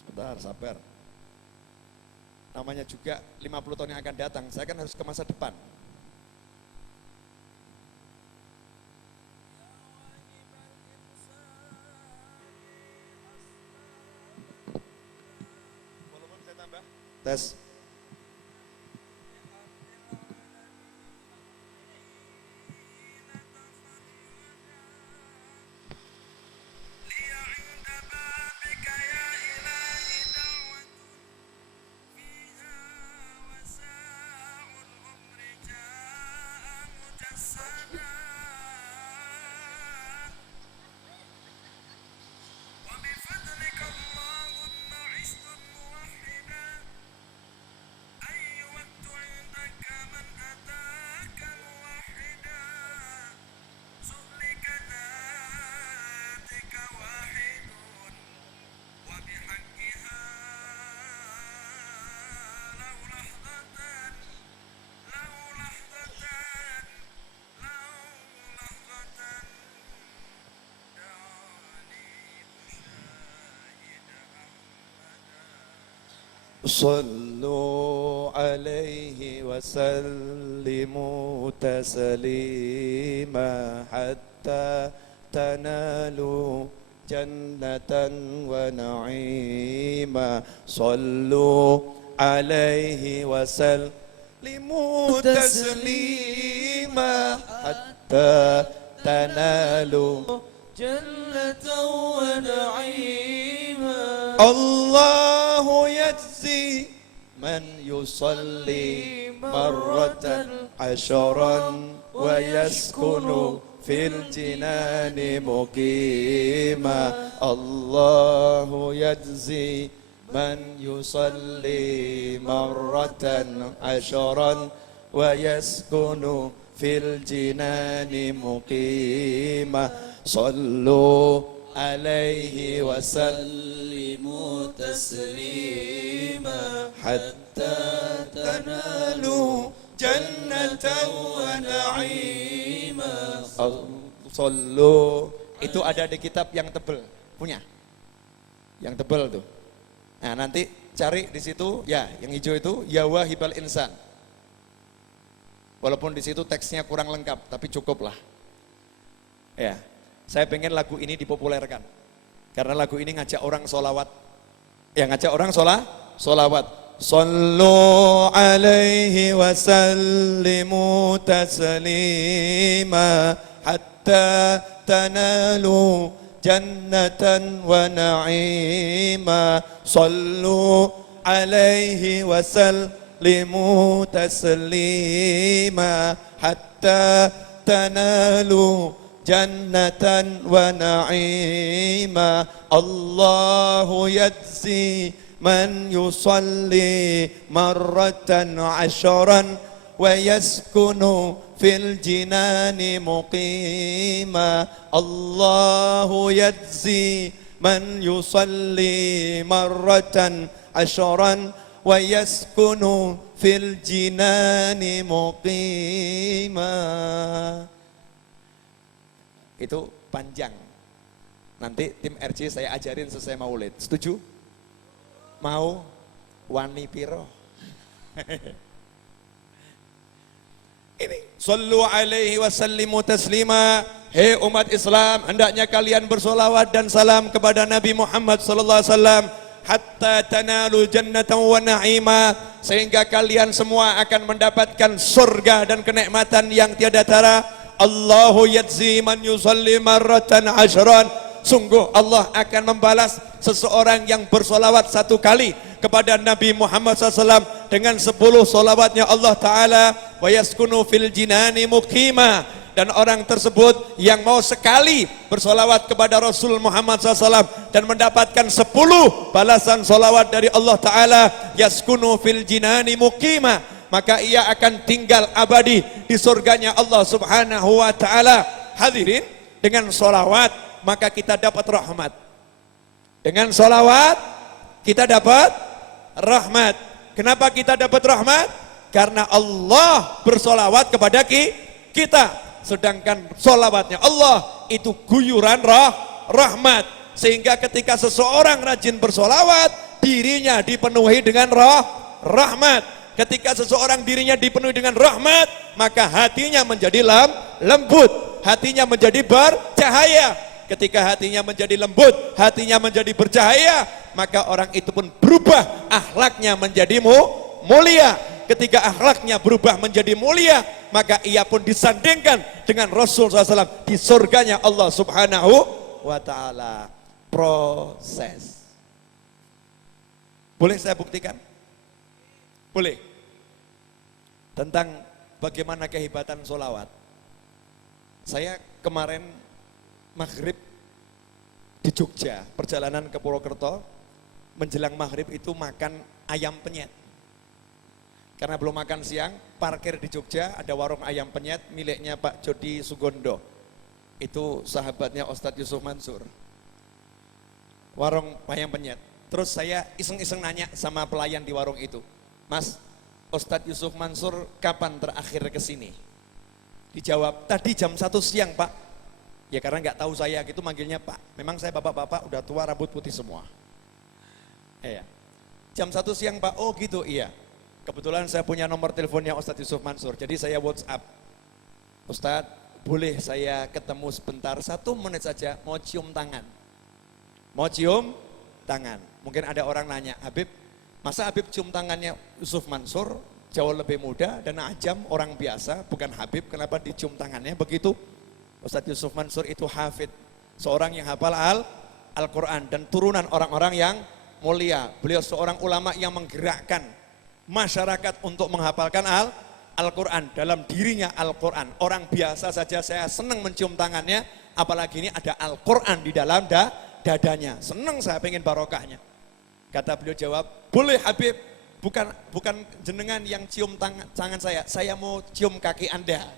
Sebentar, sabar. Namanya juga 50 tahun yang akan datang, saya kan harus ke masa depan. Tes. صلوا عليه وسلموا تسليما حتى تنالوا جنة ونعيما صلوا عليه وسلموا تسليما حتى تنالوا جنة ونعيما الله يجزي من يصلي مرة عشرا ويسكن في الجنان مقيما الله يجزي من يصلي مرة عشرا ويسكن في الجنان مقيما صلوا عليه وسلموا تسليما حتى تنالوا جنة ونعيما صلوا. Itu ada di kitab yang tebel, punya? Yang tebel tuh. Nah, nanti cari di situ, ya, yang hijau itu ya wahibal insan. Walaupun di situ teksnya kurang lengkap, tapi cukup lah. Ya. Saya pengen lagu ini dipopulerkan. Karena lagu ini ngajak orang sholawat. Yang ngajak orang sholawat. Sallu alaihi wa sallimu taslima hatta tanalu jannatan wa na'ima. Sallu alaihi wa sallimu taslima hatta tanalu jannatan wa na'ima. Allahu yajzi man yusalli marratan asharan wa yaskunu fil jinani muqima. Allahu yajzi man yusalli marratan asharan wa yaskunu fil jinani muqima. Itu panjang. Nanti tim RJ saya ajarin selesai maulid. Setuju? mau wani piro. Ini sallu alaihi wasallimu taslima. Hei umat Islam, hendaknya kalian bersolawat dan salam kepada Nabi Muhammad sallallahu alaihi wasallam hatta tanalu jannatan wa na'ima, sehingga kalian semua akan mendapatkan surga dan kenikmatan yang tiada tara. Allahu yajzi man yusalli marratan ashran. Sungguh Allah akan membalas seseorang yang bersolawat satu kali kepada Nabi Muhammad SAW dengan 10 solawatnya Allah Ta'ala. Wa yaskunu fil jinani muqima. Dan orang tersebut yang mau sekali bersolawat kepada Rasul Muhammad SAW dan mendapatkan 10 balasan solawat dari Allah Ta'ala, yaskunu fil jinani muqima, maka ia akan tinggal abadi di surganya Allah Subhanahu wa Ta'ala. Hadirin, dengan solawat maka kita dapat rahmat. Dengan solawat kita dapat rahmat. Kenapa kita dapat rahmat? Karena Allah bersolawat kepada kita. Sedangkan solawatnya Allah itu guyuran rahmat. Sehingga ketika seseorang rajin bersolawat, dirinya dipenuhi dengan rahmat. Ketika seseorang dirinya dipenuhi dengan rahmat, maka hatinya menjadi lembut, hatinya menjadi bercahaya. Ketika hatinya menjadi lembut, hatinya menjadi bercahaya, maka orang itu pun berubah, akhlaknya menjadi mulia. Ketika akhlaknya berubah menjadi mulia, maka ia pun disandingkan dengan Rasul SAW di surganya Allah Subhanahu wa Ta'ala. Proses. Boleh saya buktikan? Boleh. Tentang bagaimana kehebatan solawat. Saya kemarin maghrib di Jogja, perjalanan ke Purwokerto, menjelang maghrib itu makan ayam penyet. Karena belum makan siang, parkir di Jogja, ada warung ayam penyet miliknya Pak Jody Sugondo. Itu sahabatnya Ustadz Yusuf Mansur. Warung ayam penyet. Terus saya iseng-iseng nanya sama pelayan di warung itu, Mas, Ustadz Yusuf Mansur kapan terakhir ke sini? Dijawab, tadi jam 1 siang Pak. Ya karena nggak tahu saya gitu manggilnya Pak. Memang saya bapak-bapak udah tua, rambut putih semua. Iya. Jam 1 siang Pak, oh gitu, iya. Kebetulan saya punya nomor teleponnya Ustadz Yusuf Mansur, jadi saya WhatsApp. Ustadz, boleh saya ketemu sebentar, 1 menit saja, mau cium tangan. Mau cium tangan. Mungkin ada orang nanya, Habib, masa Habib cium tangannya Yusuf Mansur, jauh lebih muda dan ajam, orang biasa, bukan Habib, kenapa dicium tangannya begitu? Ustadz Yusuf Mansur itu hafid, seorang yang hafal Al-Quran dan turunan orang-orang yang mulia. Beliau seorang ulama yang menggerakkan masyarakat untuk menghafalkan Al-Quran, dalam dirinya Al-Quran. Orang biasa saja saya senang mencium tangannya, apalagi ini ada Al-Quran di dalam dadanya. Senang saya pengen barokahnya. Kata beliau jawab, boleh Habib, bukan jenengan yang cium tangan saya mau cium kaki Anda.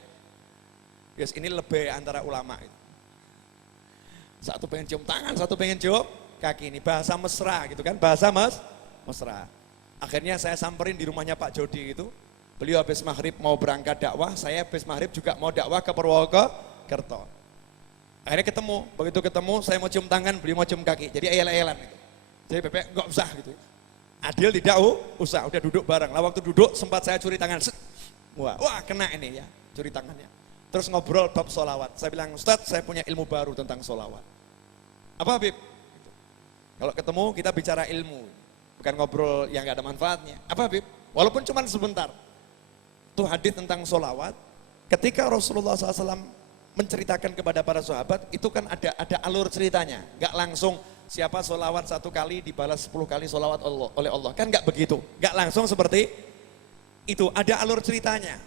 Yes, ini lebih antara ulama. Satu pengen cium tangan, satu pengen cium kaki, ini bahasa mesra gitu kan, bahasa mesra. Akhirnya saya samperin di rumahnya Pak Jody itu. Beliau habis maghrib mau berangkat dakwah, saya habis maghrib juga mau dakwah ke Purwokerto. Akhirnya ketemu, begitu ketemu saya mau cium tangan, beliau mau cium kaki, jadi ayel-ayelan gitu. Jadi Bebek nggak usah gitu. Adil tidak usah, udah duduk bareng. Lah waktu duduk sempat saya curi tangan, wah kena ini ya, curi tangannya. Terus ngobrol bab solawat. Saya bilang, Ustadz saya punya ilmu baru tentang solawat. Apa Habib? Kalau ketemu kita bicara ilmu. Bukan ngobrol yang gak ada manfaatnya. Apa Habib? Walaupun cuma sebentar. Itu hadis tentang solawat. Ketika Rasulullah SAW menceritakan kepada para sahabat, itu kan ada alur ceritanya. Gak langsung siapa solawat 1 kali dibalas 10 kali solawat oleh Allah. Kan gak begitu. Gak langsung seperti itu. Ada alur ceritanya.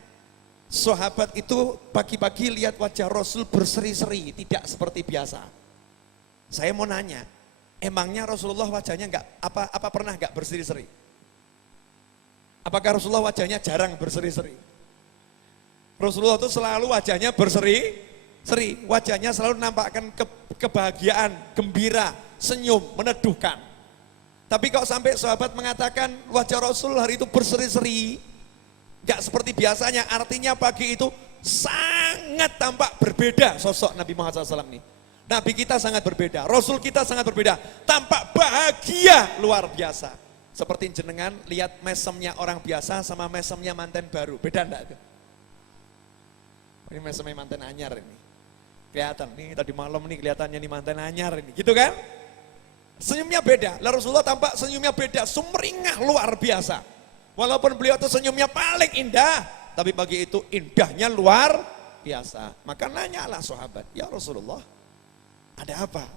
Sahabat itu pagi-pagi lihat wajah Rasul berseri-seri, tidak seperti biasa. Saya mau nanya, emangnya Rasulullah wajahnya apa pernah enggak berseri-seri? Apakah Rasulullah wajahnya jarang berseri-seri? Rasulullah itu selalu wajahnya berseri-seri, wajahnya selalu nampakkan kebahagiaan, gembira, senyum, meneduhkan. Tapi kalau sampai sahabat mengatakan wajah Rasul hari itu berseri-seri, gak seperti biasanya, artinya pagi itu sangat tampak berbeda sosok Nabi Muhammad SAW ini. Nabi kita sangat berbeda, Rasul kita sangat berbeda, tampak bahagia luar biasa. Seperti jenengan lihat mesemnya orang biasa sama mesemnya manten baru. Beda enggak tuh? Ini mesemnya manten anyar ini. Kelihatan nih tadi malam nih kelihatannya nih manten anyar ini. Gitu kan? Senyumnya beda. Lah Rasulullah tampak senyumnya beda. Sumringah luar biasa. Walaupun beliau itu senyumnya paling indah. Tapi bagi itu indahnya luar biasa. Maka nanyalah sahabat. Ya Rasulullah ada apa?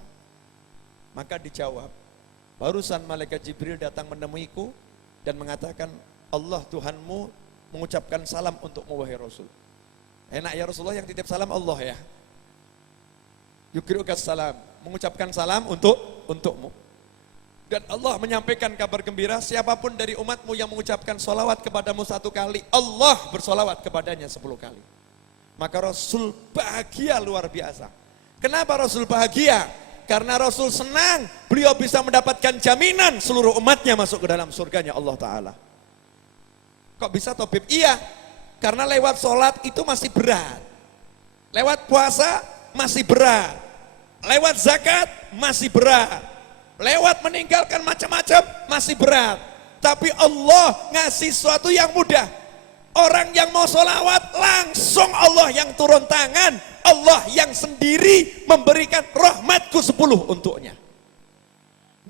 Maka dijawab. Barusan malaikat Jibril datang menemuiku. Dan mengatakan Allah Tuhanmu mengucapkan salam untukmu wahai Rasul. Enak ya Rasulullah yang titip salam Allah ya. Yukri'ukas salam. Mengucapkan salam untukmu. Dan Allah menyampaikan kabar gembira, siapapun dari umatmu yang mengucapkan sholawat kepadamu 1 kali, Allah bersolawat kepadanya 10 kali. Maka Rasul bahagia luar biasa. Kenapa Rasul bahagia? Karena Rasul senang, beliau bisa mendapatkan jaminan seluruh umatnya masuk ke dalam surganya Allah Ta'ala. Kok bisa Tobib? Iya, karena lewat sholat itu masih berat. Lewat puasa masih berat. Lewat zakat masih berat. Lewat meninggalkan macam-macam masih berat. Tapi Allah ngasih sesuatu yang mudah. Orang yang mau sholawat langsung Allah yang turun tangan. Allah yang sendiri memberikan rahmatku 10 untuknya.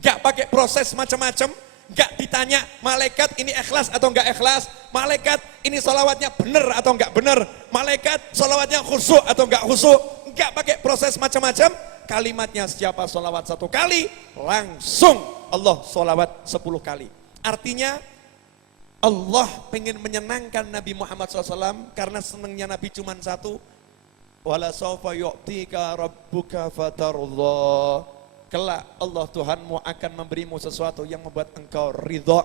Gak pakai proses macam-macam. Gak ditanya malaikat ini ikhlas atau enggak ikhlas. Malaikat ini sholawatnya benar atau enggak benar. Malaikat sholawatnya khusyuk atau enggak khusyuk. Gak pakai proses macam-macam. Kalimatnya siapa sholawat 1 kali, langsung Allah sholawat 10 kali. Artinya Allah pengen menyenangkan Nabi Muhammad SAW karena senangnya Nabi cuma satu. Wala sawfa yu'tika rabbuka fatarullah. Kelak Allah Tuhanmu akan memberimu sesuatu yang membuat engkau ridho.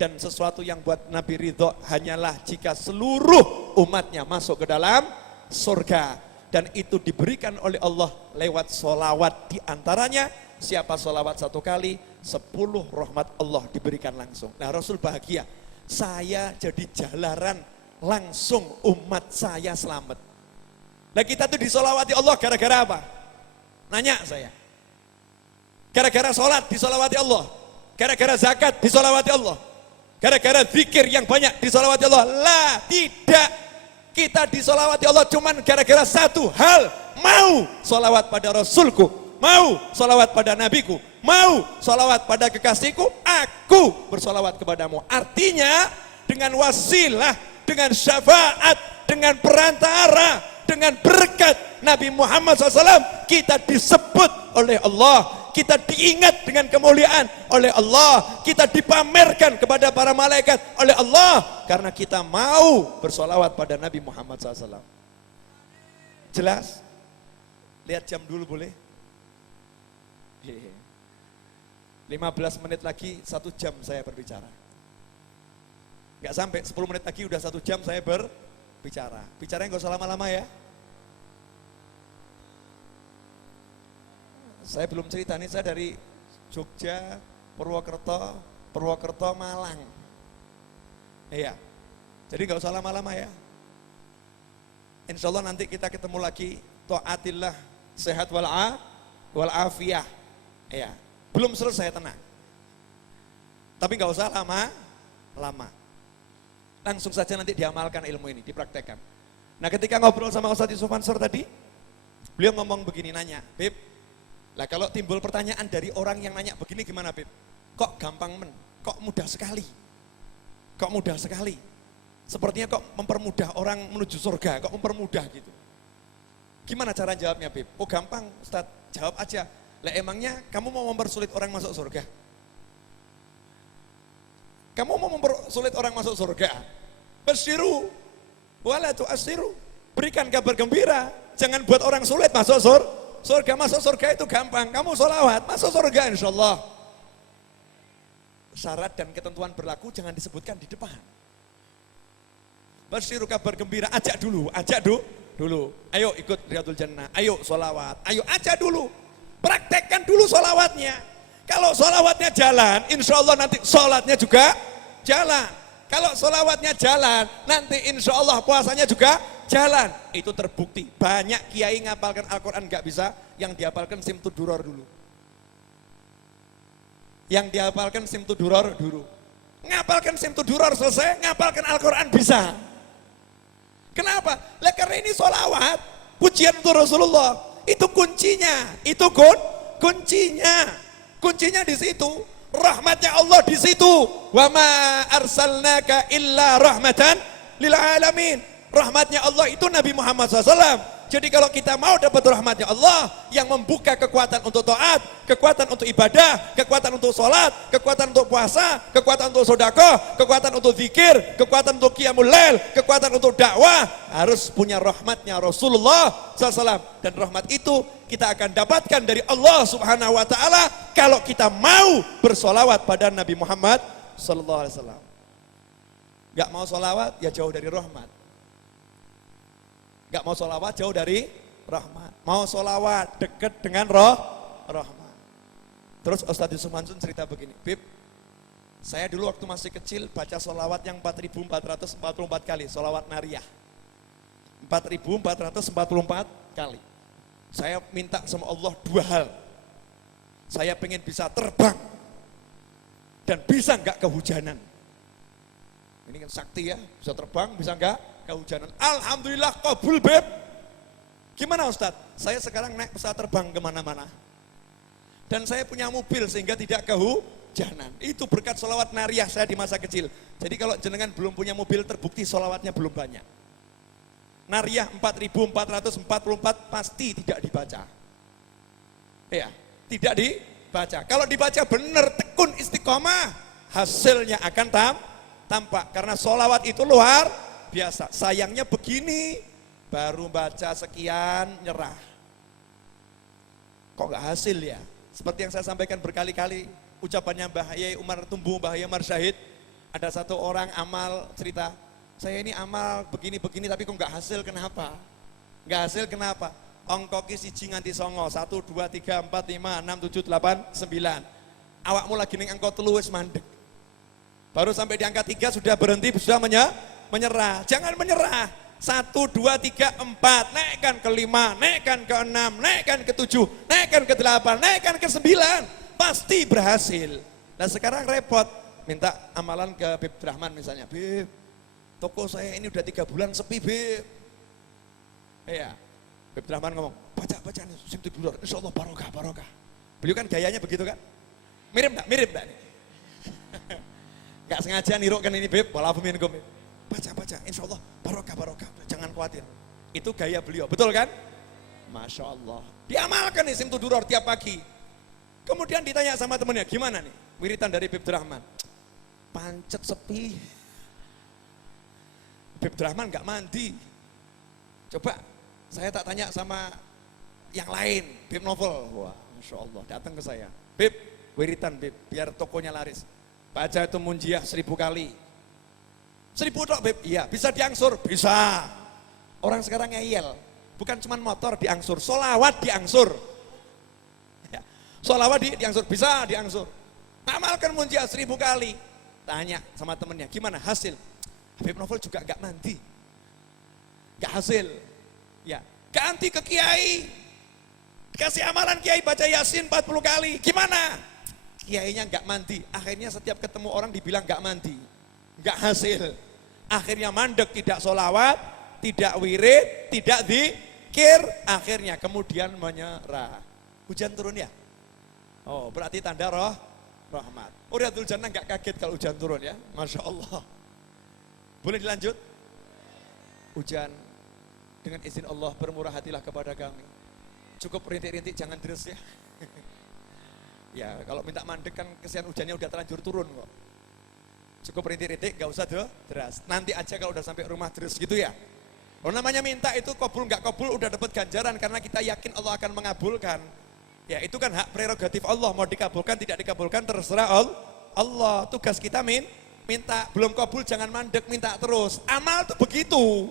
Dan sesuatu yang buat Nabi ridho hanyalah jika seluruh umatnya masuk ke dalam surga. Dan itu diberikan oleh Allah lewat sholawat diantaranya. Siapa sholawat 1 kali, 10 rahmat Allah diberikan langsung. Nah Rasul bahagia, saya jadi jalaran langsung umat saya selamat. Nah kita tuh disolawati Allah gara-gara apa? Nanya saya. Gara-gara sholat disolawati Allah. Gara-gara zakat disolawati Allah. Gara-gara zikir yang banyak disolawati Allah. Lah tidak. Kita disolawati Allah cuman gara-gara satu hal. Mau solawat pada Rasulku. Mau solawat pada Nabiku. Mau solawat pada kekasihku. Aku bersolawat kepadamu. Artinya dengan wasilah, dengan syafaat, dengan perantara, dengan berkat Nabi Muhammad SAW. Kita disebut oleh Allah. Kita diingat dengan kemuliaan oleh Allah. Kita dipamerkan kepada para malaikat oleh Allah. Karena kita mau bersolawat pada Nabi Muhammad SAW. Jelas? Lihat jam dulu boleh? 15 menit lagi 1 jam saya berbicara. Gak sampai 10 menit lagi udah 1 jam saya berbicara. Bicaranya gak usah lama-lama ya. Saya belum cerita nih, saya dari Jogja, Purwokerto, Malang. Iya, jadi gak usah lama-lama ya. Insya Allah nanti kita ketemu lagi, ta'atillah, sehat wal'afiyah. Iya, belum selesai tenang. Tapi gak usah lama-lama. Langsung saja nanti diamalkan ilmu ini, dipraktekkan. Nah ketika ngobrol sama Ustadz Yusuf Mansur tadi, beliau ngomong begini, nanya, Bib, lah kalau timbul pertanyaan dari orang yang nanya begini gimana Bib? Kok gampang kok mudah sekali? Kok mudah sekali? Sepertinya kok mempermudah orang menuju surga, kok mempermudah gitu. Gimana cara jawabnya Bib? Oh gampang Ustadz, jawab aja. Lah emangnya kamu mau mempersulit orang masuk surga? Kamu mau mempersulit orang masuk surga? Basyiru, wala tu'assiru. Berikan kabar gembira, jangan buat orang sulit masuk surga. Masuk surga itu gampang, kamu sholawat, masuk surga insya Allah. Syarat dan ketentuan berlaku jangan disebutkan di depan. Basyiru kabar gembira, ajak dulu. Ayo ikut Riyadul Jannah, ayo sholawat, ayo ajak dulu. Praktekkan dulu sholawatnya. Kalau sholawatnya jalan, insya Allah nanti sholatnya juga jalan. Kalau sholawatnya jalan, nanti insya Allah puasanya juga jalan. Itu terbukti. Banyak kiai ngapalkan Al-Quran gak bisa, yang dihafalkan simtud duror dulu. Yang dihafalkan simtud duror dulu. Ngapalkan Simtuduror selesai, ngapalkan Al-Quran bisa. Kenapa? Lah karena ini sholawat, pujian untuk Rasulullah. Itu kuncinya, itu kuncinya. Kuncinya di situ. Rahmatnya Allah di situ. Wa ma arsalnaka illa rahmatan lil alamin. Rahmatnya Allah itu Nabi Muhammad SAW. Jadi kalau kita mau dapat rahmatnya Allah yang membuka kekuatan untuk taat, kekuatan untuk ibadah, kekuatan untuk sholat, kekuatan untuk puasa, kekuatan untuk sedekah, kekuatan untuk zikir, kekuatan untuk qiyamul lail, kekuatan untuk dakwah, harus punya rahmatnya Rasulullah SAW. Dan rahmat itu kita akan dapatkan dari Allah Subhanahu Wa Taala kalau kita mau bersolawat pada Nabi Muhammad SAW. Gak mau solawat ya jauh dari rahmat. Gak mau solawat jauh dari rahmat. Mau solawat dekat dengan rahmat. Terus Ustadz Yusuf Mansur cerita begini, Bib, saya dulu waktu masih kecil baca solawat yang 4.444 kali, solawat nariyah. 4.444 kali. Saya minta sama Allah dua hal. Saya pengen bisa terbang dan bisa enggak kehujanan. Ini kan sakti ya, bisa terbang, bisa enggak kehujanan. Alhamdulillah kabul, Beb. Gimana Ustadz? Saya sekarang naik pesawat terbang kemana-mana. Dan saya punya mobil sehingga tidak kehujanan. Itu berkat sholawat nariyah saya di masa kecil. Jadi kalau jenengan belum punya mobil terbukti sholawatnya belum banyak. Nariyah 4.444 pasti tidak dibaca. Ya, tidak dibaca. Kalau dibaca benar, tekun istiqomah, hasilnya akan tampak. Karena sholawat itu luar biasa. Sayangnya begini, baru baca sekian nyerah. Kok gak hasil ya? Seperti yang saya sampaikan berkali-kali, ucapannya Mbah Yai Umar Tumbuh, Mbah Yai Umar Syahid. Ada satu orang amal cerita, saya ini amal begini-begini tapi kok gak hasil, kenapa? Gak hasil kenapa? Ongko ki siji nganti songo, 1, 2, 3, 4, 5, 6, 7, 8, 9. Awakmu lagi ning angka 3 wis mandek. Baru sampai di angka 3 sudah berhenti, sudah menyerah. Jangan menyerah. 1, 2, 3, 4, naikkan ke 5, naikkan ke 6, naikkan ke 7, naikkan ke 8, naikkan ke 9. Pasti berhasil. Nah sekarang repot, minta amalan ke Bib Rahman misalnya. Bib, toko saya ini udah 3 bulan sepi, Bib. Iya, Bib Rahman ngomong, baca nih, Simtuduror, insya Allah barokah. Beliau kan gayanya begitu kan? Mirip enggak nih? Gak sengaja nirukan ini, Bib, walaupun minkum. Baca, insya Allah barokah, jangan khawatir. Itu gaya beliau, betul kan? Masya Allah. Diamalkan nih Simtuduror tiap pagi. Kemudian ditanya sama temennya, gimana nih wiritan dari Bib Rahman? Pancet sepi. Bib Rahman gak mandi. Coba saya tak tanya sama yang lain, Bib Novel. Wah, Masya Allah, datang ke saya. Bib, wiritan Bib, biar tokonya laris. Baca itu munjiah 1000 kali. 1000 tok, Beb? Iya, bisa diangsur? Bisa. Orang sekarang ngeyel, bukan cuma motor diangsur, sholawat diangsur. Ya. Sholawat diangsur, bisa diangsur. Amalkan munjiah 1000 kali. Tanya sama temennya, gimana hasil? Habib Novel juga gak mandi. Gak hasil. Ya, ganti ke kiai. Dikasih amalan kiai baca Yasin 40 kali. Gimana? Kiainya gak mandi. Akhirnya setiap ketemu orang dibilang gak mandi. Gak hasil. Akhirnya mandek, tidak sholawat, tidak wirid, tidak zikir. Akhirnya kemudian menyerah. Hujan turun ya? Oh, berarti tanda rahmat. Riyadhul Jannah gak kaget kalau hujan turun ya. Masya Allah. Boleh dilanjut? Hujan, dengan izin Allah bermurah hatilah kepada kami. Cukup rintik-rintik, jangan deres ya. Ya kalau minta mandek kan kesian hujannya udah terlanjur turun kok. Cukup rintik-rintik, gak usah deras. Nanti aja kalau udah sampai rumah deres gitu ya. Kalau namanya minta itu kabul gak kabul udah dapat ganjaran karena kita yakin Allah akan mengabulkan. Ya itu kan hak prerogatif Allah, mau dikabulkan tidak dikabulkan terserah Allah. Tugas kita minta, belum kabul jangan mandek, minta terus. Amal tuh begitu.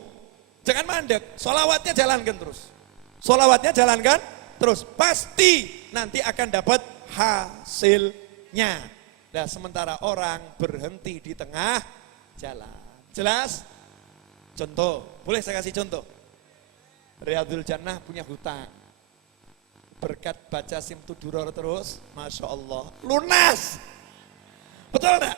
Jangan mandek, sholawatnya jalankan terus. Sholawatnya jalankan terus. Pasti nanti akan dapat hasilnya. Nah sementara orang berhenti di tengah jalan. Jelas? Contoh, boleh saya kasih contoh? Riyadhul Jannah punya hutang. Berkat baca Simtuduror terus, Masya Allah, lunas. Betul enggak?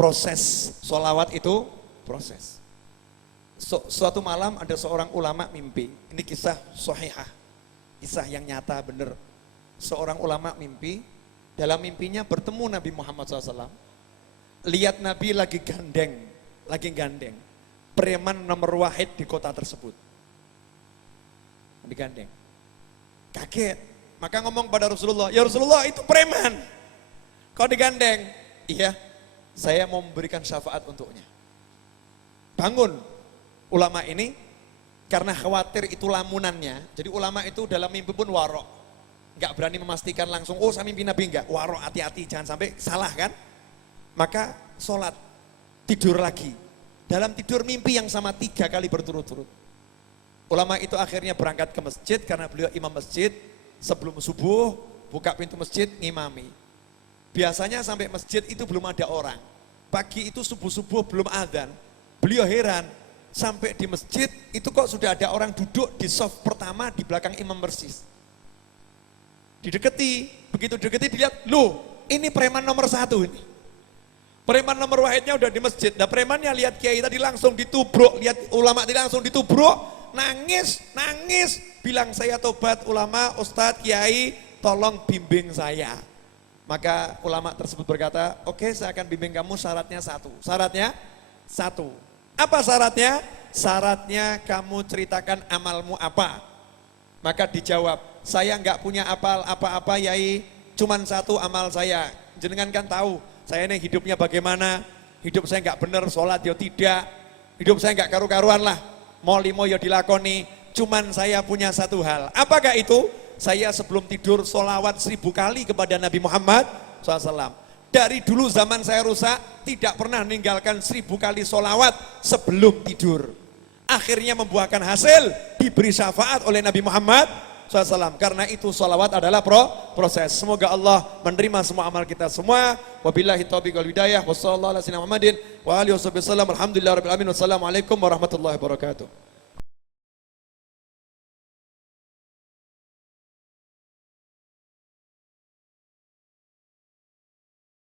proses. Sholawat itu proses. Suatu malam ada seorang ulama mimpi. Ini kisah sahihah, kisah yang nyata bener. Seorang ulama mimpi, dalam mimpinya bertemu Nabi Muhammad SAW. Lihat Nabi lagi gandeng preman nomor wahid di kota tersebut. Digandeng. Kaget, maka ngomong pada Rasulullah, ya Rasulullah itu preman. Kau digandeng? Iya, saya mau memberikan syafaat untuknya. Bangun ulama ini, karena khawatir itu lamunannya, jadi ulama itu dalam mimpi pun warok. Enggak berani memastikan langsung, oh saya mimpi Nabi, enggak, warok, hati-hati, jangan sampai salah kan. Maka sholat, tidur lagi. Dalam tidur mimpi yang sama 3 kali berturut-turut. Ulama itu akhirnya berangkat ke masjid karena beliau imam masjid. Sebelum subuh, buka pintu masjid, ngimami. Biasanya sampai masjid itu belum ada orang. Pagi itu subuh-subuh belum adzan. Beliau heran, sampai di masjid itu kok sudah ada orang duduk di soft pertama di belakang imam persis. Dideketi, begitu deketi dilihat, loh ini preman nomor 1 ini. Preman nomor wahidnya udah di masjid. Nah premannya lihat kiai tadi langsung ditubruk, lihat ulama tadi langsung ditubruk, nangis, bilang saya tobat ulama, ustadz, kiai, tolong bimbing saya. Maka ulama tersebut berkata, oke, saya akan bimbing kamu, syaratnya 1. Syaratnya 1. Apa syaratnya? Syaratnya kamu ceritakan amalmu apa. Maka dijawab, saya enggak punya amal apa-apa yai, cuman 1 amal saya. Jenengan kan tahu, saya ini hidupnya bagaimana, hidup saya enggak benar, sholat ya tidak, hidup saya enggak karu-karuan lah, mau limo ya dilakoni, cuman saya punya 1 hal. Apakah itu? Saya sebelum tidur sholawat 1000 kali kepada Nabi Muhammad SAW. Dari dulu zaman saya rusak, tidak pernah meninggalkan 1000 kali sholawat sebelum tidur. Akhirnya membuahkan hasil, diberi syafaat oleh Nabi Muhammad SAW. Karena itu sholawat adalah proses. Semoga Allah menerima semua amal kita semua. Wabillahi taufiq wal hidayah. Wassalamualaikum warahmatullahi wabarakatuh.